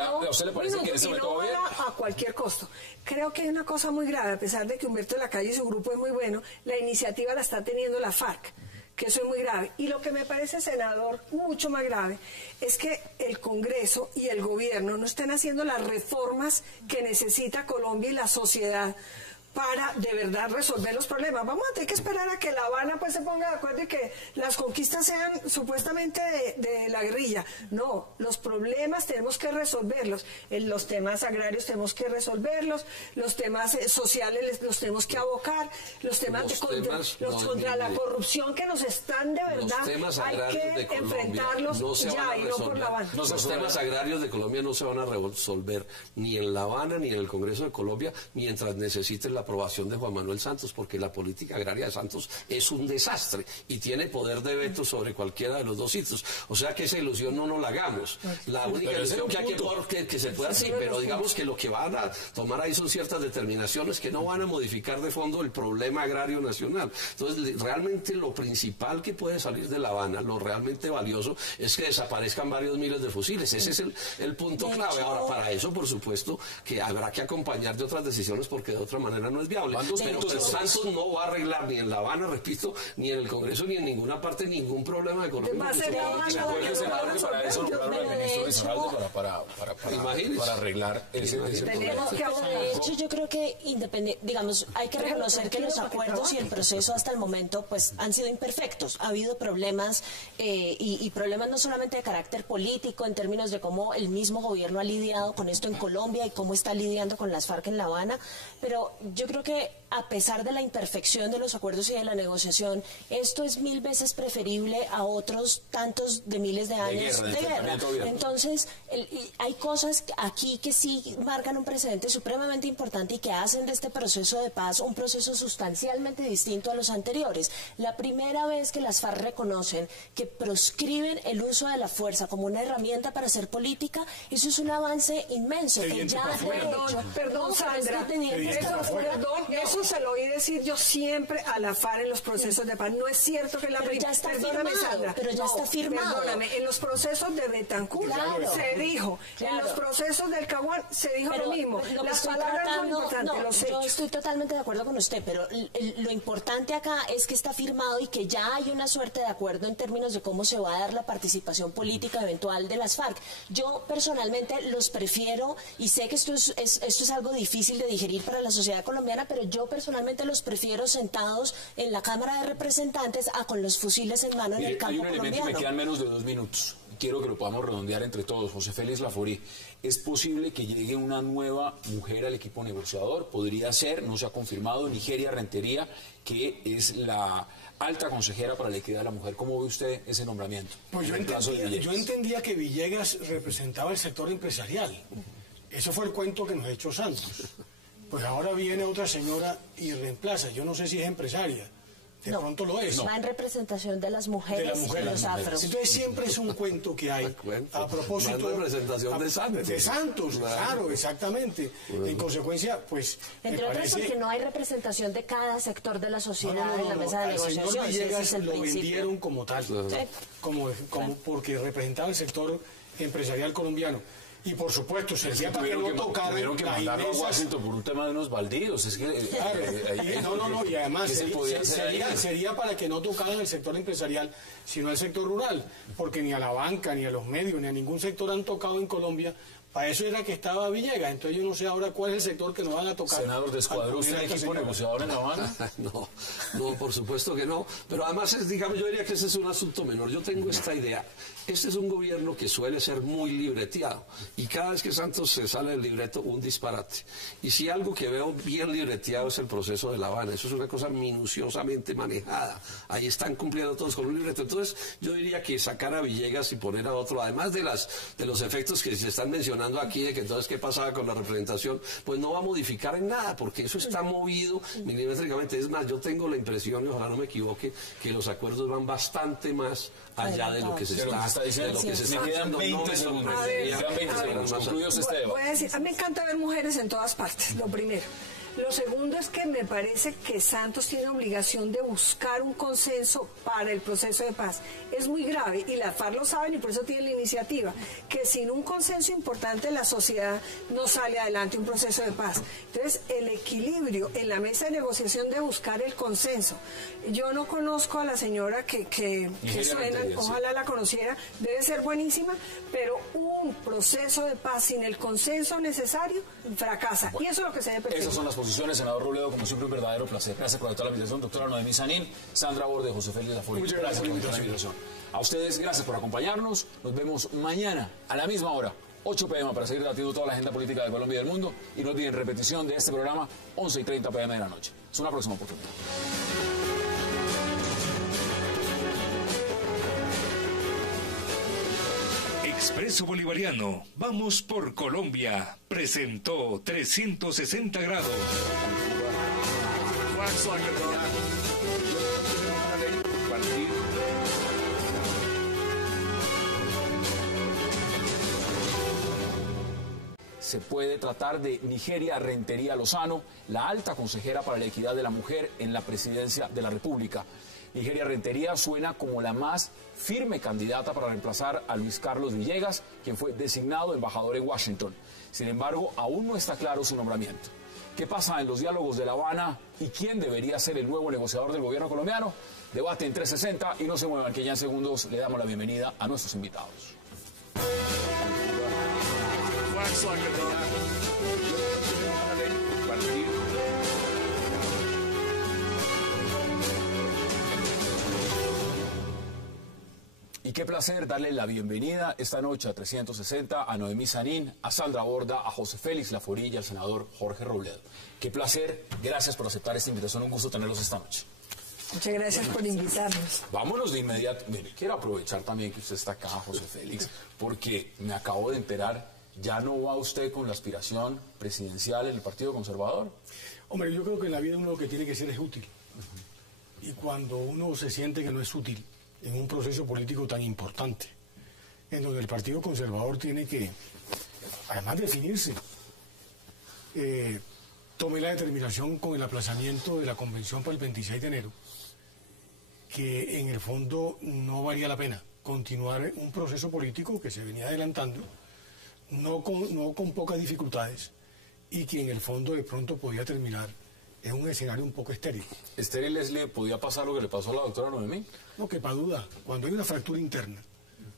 ¿a usted le parece que en ese momento va bien? A cualquier costo. Creo que hay una cosa muy grave, a pesar de que Humberto de la Calle y su grupo es muy bueno, la iniciativa la está teniendo la FARC, que eso es muy grave. Y lo que me parece, senador, mucho más grave, es que el Congreso y el gobierno no estén haciendo las reformas que necesita Colombia y la sociedad para de verdad resolver los problemas. Vamos a tener que esperar a que La Habana pues se ponga de acuerdo y que las conquistas sean supuestamente de la guerrilla. No, los problemas tenemos que resolverlos. Los temas agrarios tenemos que resolverlos, los temas sociales los tenemos que abocar, los temas contra la corrupción que nos están de verdad, hay que enfrentarlos ya y no por La Habana. Los temas agrarios de Colombia no se van a resolver ni en La Habana ni en el Congreso de Colombia mientras necesiten la aprobación de Juan Manuel Santos, porque la política agraria de Santos es un desastre y tiene poder de veto sobre cualquiera de los dos sitios. O sea que esa ilusión no nos la hagamos. La única ilusión que hay que se pueda así, pero digamos que lo que van a tomar ahí son ciertas determinaciones que no van a modificar de fondo el problema agrario nacional. Entonces, realmente lo principal que puede salir de La Habana, lo realmente valioso, es que desaparezcan varios miles de fusiles. Ese es el punto clave. Ahora, para eso, por supuesto, que habrá que acompañar de otras decisiones, porque de otra manera no es viable. Pero Santos no va a arreglar ni en La Habana, repito, ni en el Congreso, ni en ninguna parte, ningún problema de Colombia. Para arreglar ese problema. De hecho, yo creo que digamos, hay que reconocer que los acuerdos y el proceso hasta el momento pues han sido imperfectos. Ha habido problemas y problemas no solamente de carácter político en términos de cómo el mismo gobierno ha lidiado con esto en Colombia y cómo está lidiando con las FARC en La Habana, pero yo creo que a pesar de la imperfección de los acuerdos y de la negociación, esto es 1000 veces preferible a otros tantos de miles de años de guerra. Entonces, hay cosas aquí que sí marcan un precedente supremamente importante y que hacen de este proceso de paz un proceso sustancialmente distinto a los anteriores. La primera vez que las FARC reconocen que proscriben el uso de la fuerza como una herramienta para hacer política, eso es un avance inmenso. Que ya, perdón, Sandra, eso Eso se lo oí decir yo siempre a la FARC en los procesos de paz. No es cierto que la Pero ya está firmado, Sandra. pero ya está firmado. Perdóname, en los procesos de Betancourt se dijo, en los procesos del Caguán se dijo lo mismo. Las palabras son importantes, los hechos. Yo estoy totalmente de acuerdo con usted, pero lo importante acá es que está firmado y que ya hay una suerte de acuerdo en términos de cómo se va a dar la participación política eventual de las FARC. Yo personalmente los prefiero, y sé que esto es algo difícil de digerir para la sociedad colombiana, pero yo personalmente los prefiero sentados en la Cámara de Representantes a con los fusiles en mano en el campo colombiano. Hay un elemento, me quedan menos de 2 minutos. Quiero que lo podamos redondear entre todos. José Félix Laforí, ¿es posible que llegue una nueva mujer al equipo negociador? Podría ser, no se ha confirmado, Nigeria Rentería, que es la alta consejera para la equidad de la mujer. ¿Cómo ve usted ese nombramiento? Pues yo entendía que Villegas representaba el sector empresarial. Eso fue el cuento que nos echó Santos. Pues ahora viene otra señora y reemplaza. Yo no sé si es empresaria. De pronto lo es. Va en representación de las mujeres, y los afros. Entonces siempre es un cuento que hay. A propósito. Va en representación de Santos. De Santos, claro, exactamente. Bueno. En consecuencia, pues. Entre otras, porque no hay representación de cada sector de la sociedad en la mesa de negociación. Señor Villegas ese es el lo principio. vendieron como tal. Sí. Como porque representaba el sector empresarial colombiano. Y por supuesto, sería para que no tocaran. Tuvieron que mandarlo a Washington por un tema de unos baldíos. Es que, claro, y además sería para que no tocaran el sector empresarial, sino el sector rural, porque ni a la banca, ni a los medios, ni a ningún sector han tocado en Colombia. Para eso era que estaba Villegas. Entonces yo no sé ahora cuál es el sector que nos van a tocar. Senador, ¿descuadró usted el equipo negociador en La Habana? No, por supuesto que no. Pero además, digamos, yo diría que ese es un asunto menor. Yo tengo esta idea. Este es un gobierno que suele ser muy libreteado. Y cada vez que Santos se sale del libreto, un disparate. Y si algo que veo bien libreteado es el proceso de La Habana. Eso es una cosa minuciosamente manejada. Ahí están cumpliendo todos con un libreto. Entonces, yo diría que sacar a Villegas y poner a otro, además de los efectos que se están mencionando aquí, de que entonces qué pasaba con la representación, pues no va a modificar en nada, porque eso está movido milimétricamente. Es más, yo tengo la impresión, y ojalá no me equivoque, que los acuerdos van bastante más allá de lo que se está diciendo. Me quedan 20 segundos. Concluidos este debate. Voy a decir, a mí me encanta ver mujeres en todas partes, lo primero. Lo segundo es que me parece que Santos tiene obligación de buscar un consenso para el proceso de paz. Es muy grave, y las FARC lo saben y por eso tienen la iniciativa, que sin un consenso importante la sociedad no sale adelante un proceso de paz. Entonces, el equilibrio en la mesa de negociación de buscar el consenso. Yo no conozco a la señora que suena, ojalá la conociera, debe ser buenísima, pero un proceso de paz sin el consenso necesario fracasa. Bueno, y eso es lo que se debe perseguir. Esas son las posiciones, senador Robledo, como siempre un verdadero placer. Gracias por aceptar la invitación, doctora Noemí Sanín, Sandra Borde, José Félix Laforí. Muchas gracias por la invitación. A ustedes, gracias por acompañarnos. Nos vemos mañana a la misma hora, 8 p.m. para seguir debatiendo toda la agenda política de Colombia y del mundo. Y no olviden repetición de este programa, 11:30 p.m. de la noche. Es una próxima oportunidad. Expreso Bolivariano, vamos por Colombia, presentó 360 grados. Se puede tratar de Nigeria Rentería Lozano, la alta consejera para la equidad de la mujer en la presidencia de la República. Nigeria Rentería suena como la más firme candidata para reemplazar a Luis Carlos Villegas, quien fue designado embajador en Washington. Sin embargo, aún no está claro su nombramiento. ¿Qué pasa en los diálogos de La Habana y quién debería ser el nuevo negociador del gobierno colombiano? Debate en 360 y no se muevan, que ya en segundos le damos la bienvenida a nuestros invitados. Y qué placer darle la bienvenida esta noche a 360 a Noemí Sanín, a Sandra Borda, a José Félix Laforí y al senador Jorge Robledo. Qué placer, gracias por aceptar esta invitación, un gusto tenerlos esta noche. Muchas gracias por invitarnos. Vámonos de inmediato. Mire, quiero aprovechar también que usted está acá, José Félix, porque me acabo de enterar, ¿ya no va usted con la aspiración presidencial en el Partido Conservador? Hombre, yo creo que en la vida uno lo que tiene que ser es útil. Y cuando uno se siente que no es útil en un proceso político tan importante, en donde el Partido Conservador tiene que, además, definirse, tomé la determinación con el aplazamiento de la convención para el 26 de enero, que en el fondo no valía la pena continuar un proceso político que se venía adelantando, no con pocas dificultades, y que en el fondo de pronto podía terminar en un escenario un poco estéril. ¿Estéril, Leslie, podía pasar lo que le pasó a la doctora Noemí? No quepa duda. Cuando hay una fractura interna,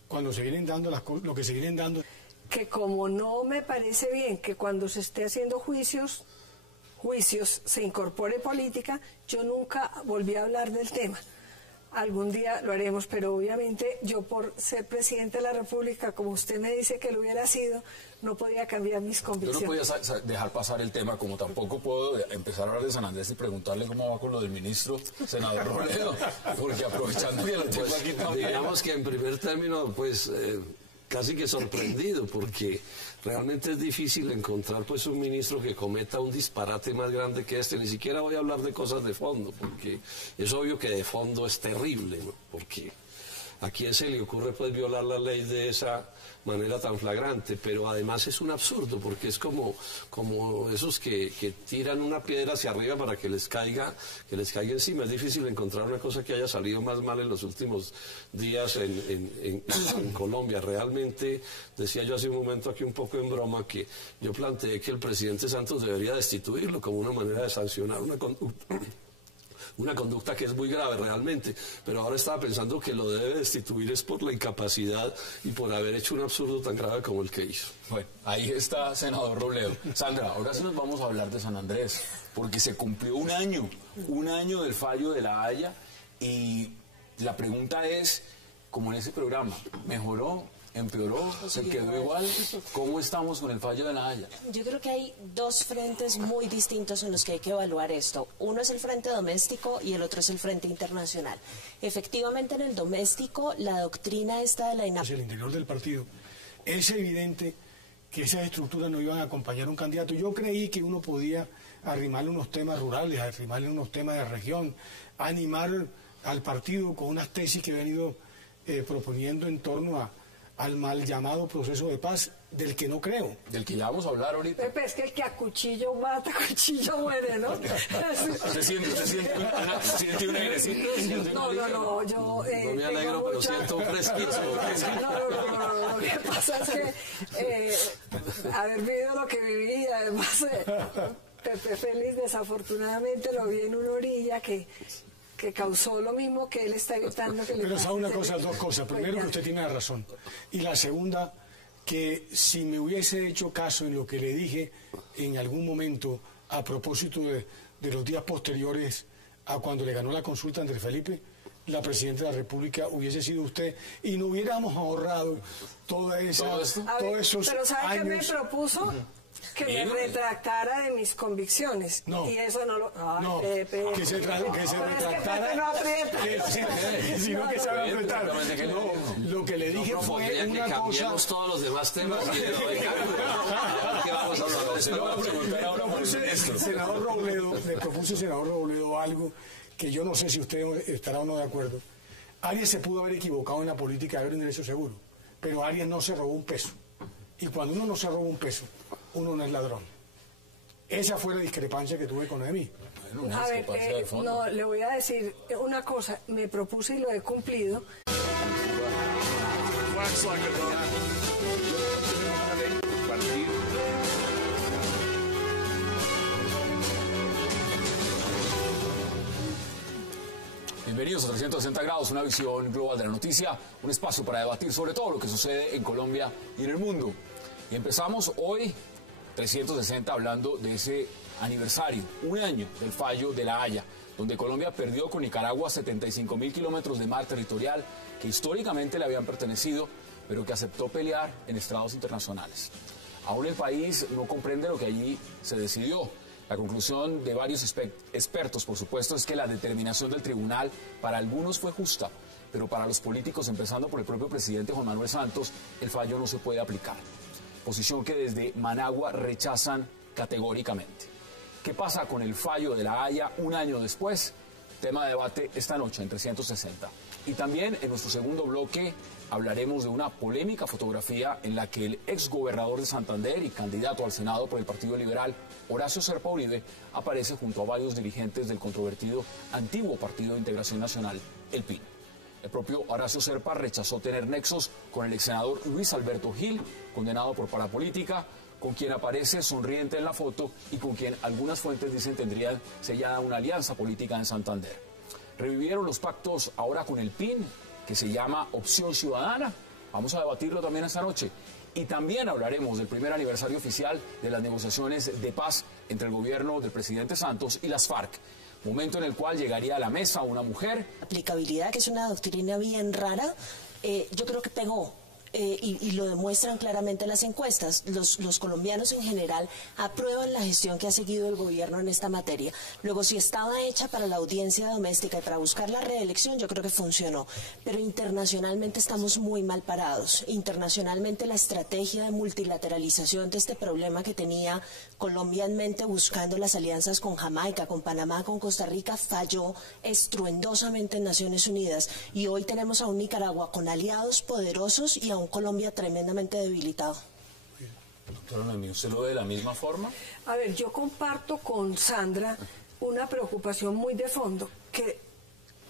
cuando se vienen dando lo que se vienen dando... Que como no me parece bien que cuando se esté haciendo juicios se incorpore política, yo nunca volví a hablar del tema. Algún día lo haremos, pero obviamente yo por ser presidente de la República, como usted me dice que lo hubiera sido, no podía cambiar mis convicciones. Yo no podía dejar pasar el tema, como tampoco puedo empezar a hablar de San Andrés y preguntarle cómo va con lo del ministro, senador Robledo, porque aprovechando que lo tengo aquí también. Digamos que en primer término, pues... casi que sorprendido, porque realmente es difícil encontrar pues un ministro que cometa un disparate más grande que este. Ni siquiera voy a hablar de cosas de fondo, porque es obvio que de fondo es terrible, ¿no? Porque a quién se le ocurre pues violar la ley de esa manera tan flagrante, pero además es un absurdo, porque es como esos que tiran una piedra hacia arriba para que les caiga encima. Es difícil encontrar una cosa que haya salido más mal en los últimos días en Colombia. Realmente, decía yo hace un momento aquí un poco en broma, que yo planteé que el presidente Santos debería destituirlo como una manera de sancionar una conducta que es muy grave realmente, pero ahora estaba pensando que lo debe destituir es por la incapacidad y por haber hecho un absurdo tan grave como el que hizo. Bueno, ahí está, senador Robledo. Sandra, ahora sí nos vamos a hablar de San Andrés, porque se cumplió un año del fallo de La Haya, y la pregunta es, como en ese programa, ¿mejoró? ¿Empeoró? ¿Se quedó igual? ¿Cómo estamos con el fallo de La Haya? Yo creo que hay dos frentes muy distintos en los que hay que evaluar esto. Uno es el frente doméstico y el otro es el frente internacional. Efectivamente, en el doméstico, la doctrina esta de la hacia el interior del partido, es evidente que esas estructuras no iban a acompañar a un candidato. Yo creí que uno podía arrimarle unos temas rurales, arrimarle unos temas de región, animar al partido con unas tesis que he venido proponiendo en torno al mal llamado proceso de paz, del que no creo. Del que ya vamos a hablar ahorita. Pepe, es que el que a cuchillo mata, a cuchillo muere, ¿no? ¿Usted siente un airecito? No, yo... No me alegro, pero siento un fresquito. No, lo que pasa es que haber vivido lo que viví, además, Pepe Félix desafortunadamente lo vi en una orilla que causó lo mismo que él está evitando que le Pero pase. sabe una cosa, dos cosas. Primero, que usted tiene la razón. Y la segunda, que si me hubiese hecho caso en lo que le dije en algún momento a propósito de los días posteriores a cuando le ganó la consulta a Andrés Felipe, la Presidenta de la República hubiese sido usted, y no hubiéramos ahorrado todos esos pero ¿sabe años. qué me propuso? Que me retractara de mis convicciones. No. Y eso no lo... Ay, No, Pepe. que se retractara. No aprieta. Sino que sabe apretar. No, lo que le dije fue una cosa... Cambiemos todos los demás temas y ¿qué vamos a hablar? Se lo voy a preguntar ahora por el senador Robledo, le propuse, senador Robledo, algo que yo no sé si usted estará o no de acuerdo. Arias se pudo haber equivocado en la política de haber ingreso seguro, pero Arias no se robó un peso. Y cuando uno no se roba un peso, uno no es ladrón. Esa fue la discrepancia que tuve con Noemí. A ver, no, le voy a decir una cosa. Me propuse y lo he cumplido. Bienvenidos a 360 grados, una visión global de la noticia, un espacio para debatir sobre todo lo que sucede en Colombia y en el mundo. Y empezamos hoy 360 hablando de ese aniversario, un año del fallo de La Haya, donde Colombia perdió con Nicaragua 75.000 kilómetros de mar territorial que históricamente le habían pertenecido, pero que aceptó pelear en estrados internacionales. Aún el país no comprende lo que allí se decidió. La conclusión de varios expertos, por supuesto, es que la determinación del tribunal para algunos fue justa, pero para los políticos, empezando por el propio presidente Juan Manuel Santos, el fallo no se puede aplicar. Posición que desde Managua rechazan categóricamente. ¿Qué pasa con el fallo de La Haya un año después? tema de debate esta noche en 360. Y también en nuestro segundo bloque hablaremos de una polémica fotografía en la que el exgobernador de Santander y candidato al Senado por el Partido Liberal, Horacio Serpa Uribe, aparece junto a varios dirigentes del controvertido antiguo Partido de Integración Nacional, el PIN. El propio Horacio Serpa rechazó tener nexos con el exsenador Luis Alberto Gil, condenado por parapolítica, con quien aparece sonriente en la foto y con quien algunas fuentes dicen tendrían sellada una alianza política en Santander. Revivieron los pactos ahora con el PIN, que se llama Opción Ciudadana. Vamos a debatirlo también esta noche. Y también hablaremos del primer aniversario oficial de las negociaciones de paz entre el gobierno del presidente Santos y las FARC. Momento en el cual llegaría a la mesa una mujer. Aplicabilidad, que es una doctrina bien rara, yo creo que pegó. Y lo demuestran claramente las encuestas. Los colombianos en general aprueban la gestión que ha seguido el gobierno en esta materia. Luego, si estaba hecha para la audiencia doméstica y para buscar la reelección, yo creo que funcionó. Pero internacionalmente estamos muy mal parados. Internacionalmente la estrategia de multilateralización de este problema que tenía Colombia en mente buscando las alianzas con Jamaica, con Panamá, con Costa Rica, falló estruendosamente en Naciones Unidas. Y hoy tenemos a un Nicaragua con aliados poderosos y a un Colombia tremendamente debilitado. Doctora Noemí, ¿usted lo ve de la misma forma? A ver, yo comparto con Sandra una preocupación muy de fondo, que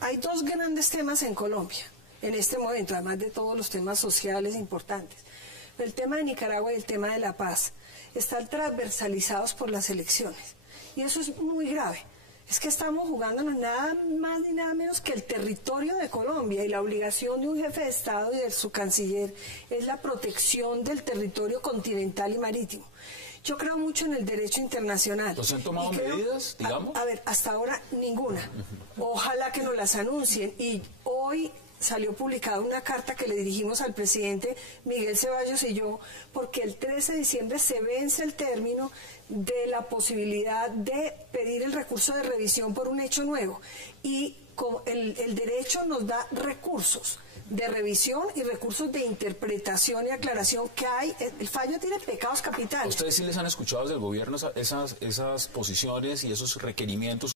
hay dos grandes temas en Colombia en este momento, además de todos los temas sociales importantes. El tema de Nicaragua y el tema de la paz están transversalizados por las elecciones, y eso es muy grave. Es que estamos jugándonos nada más ni nada menos que el territorio de Colombia, y la obligación de un jefe de Estado y de su canciller es la protección del territorio continental y marítimo. Yo creo mucho en el derecho internacional. ¿Los han tomado medidas, digamos? A ver, hasta ahora ninguna. Ojalá que nos las anuncien. Y hoy salió publicada una carta que le dirigimos al presidente Miguel Ceballos y yo, porque el 13 de diciembre se vence el término de la posibilidad de pedir el recurso de revisión por un hecho nuevo. Y el derecho nos da recursos de revisión y recursos de interpretación y aclaración que hay. El fallo tiene pecados capitales. ¿Ustedes sí les han escuchado desde el gobierno esas posiciones y esos requerimientos?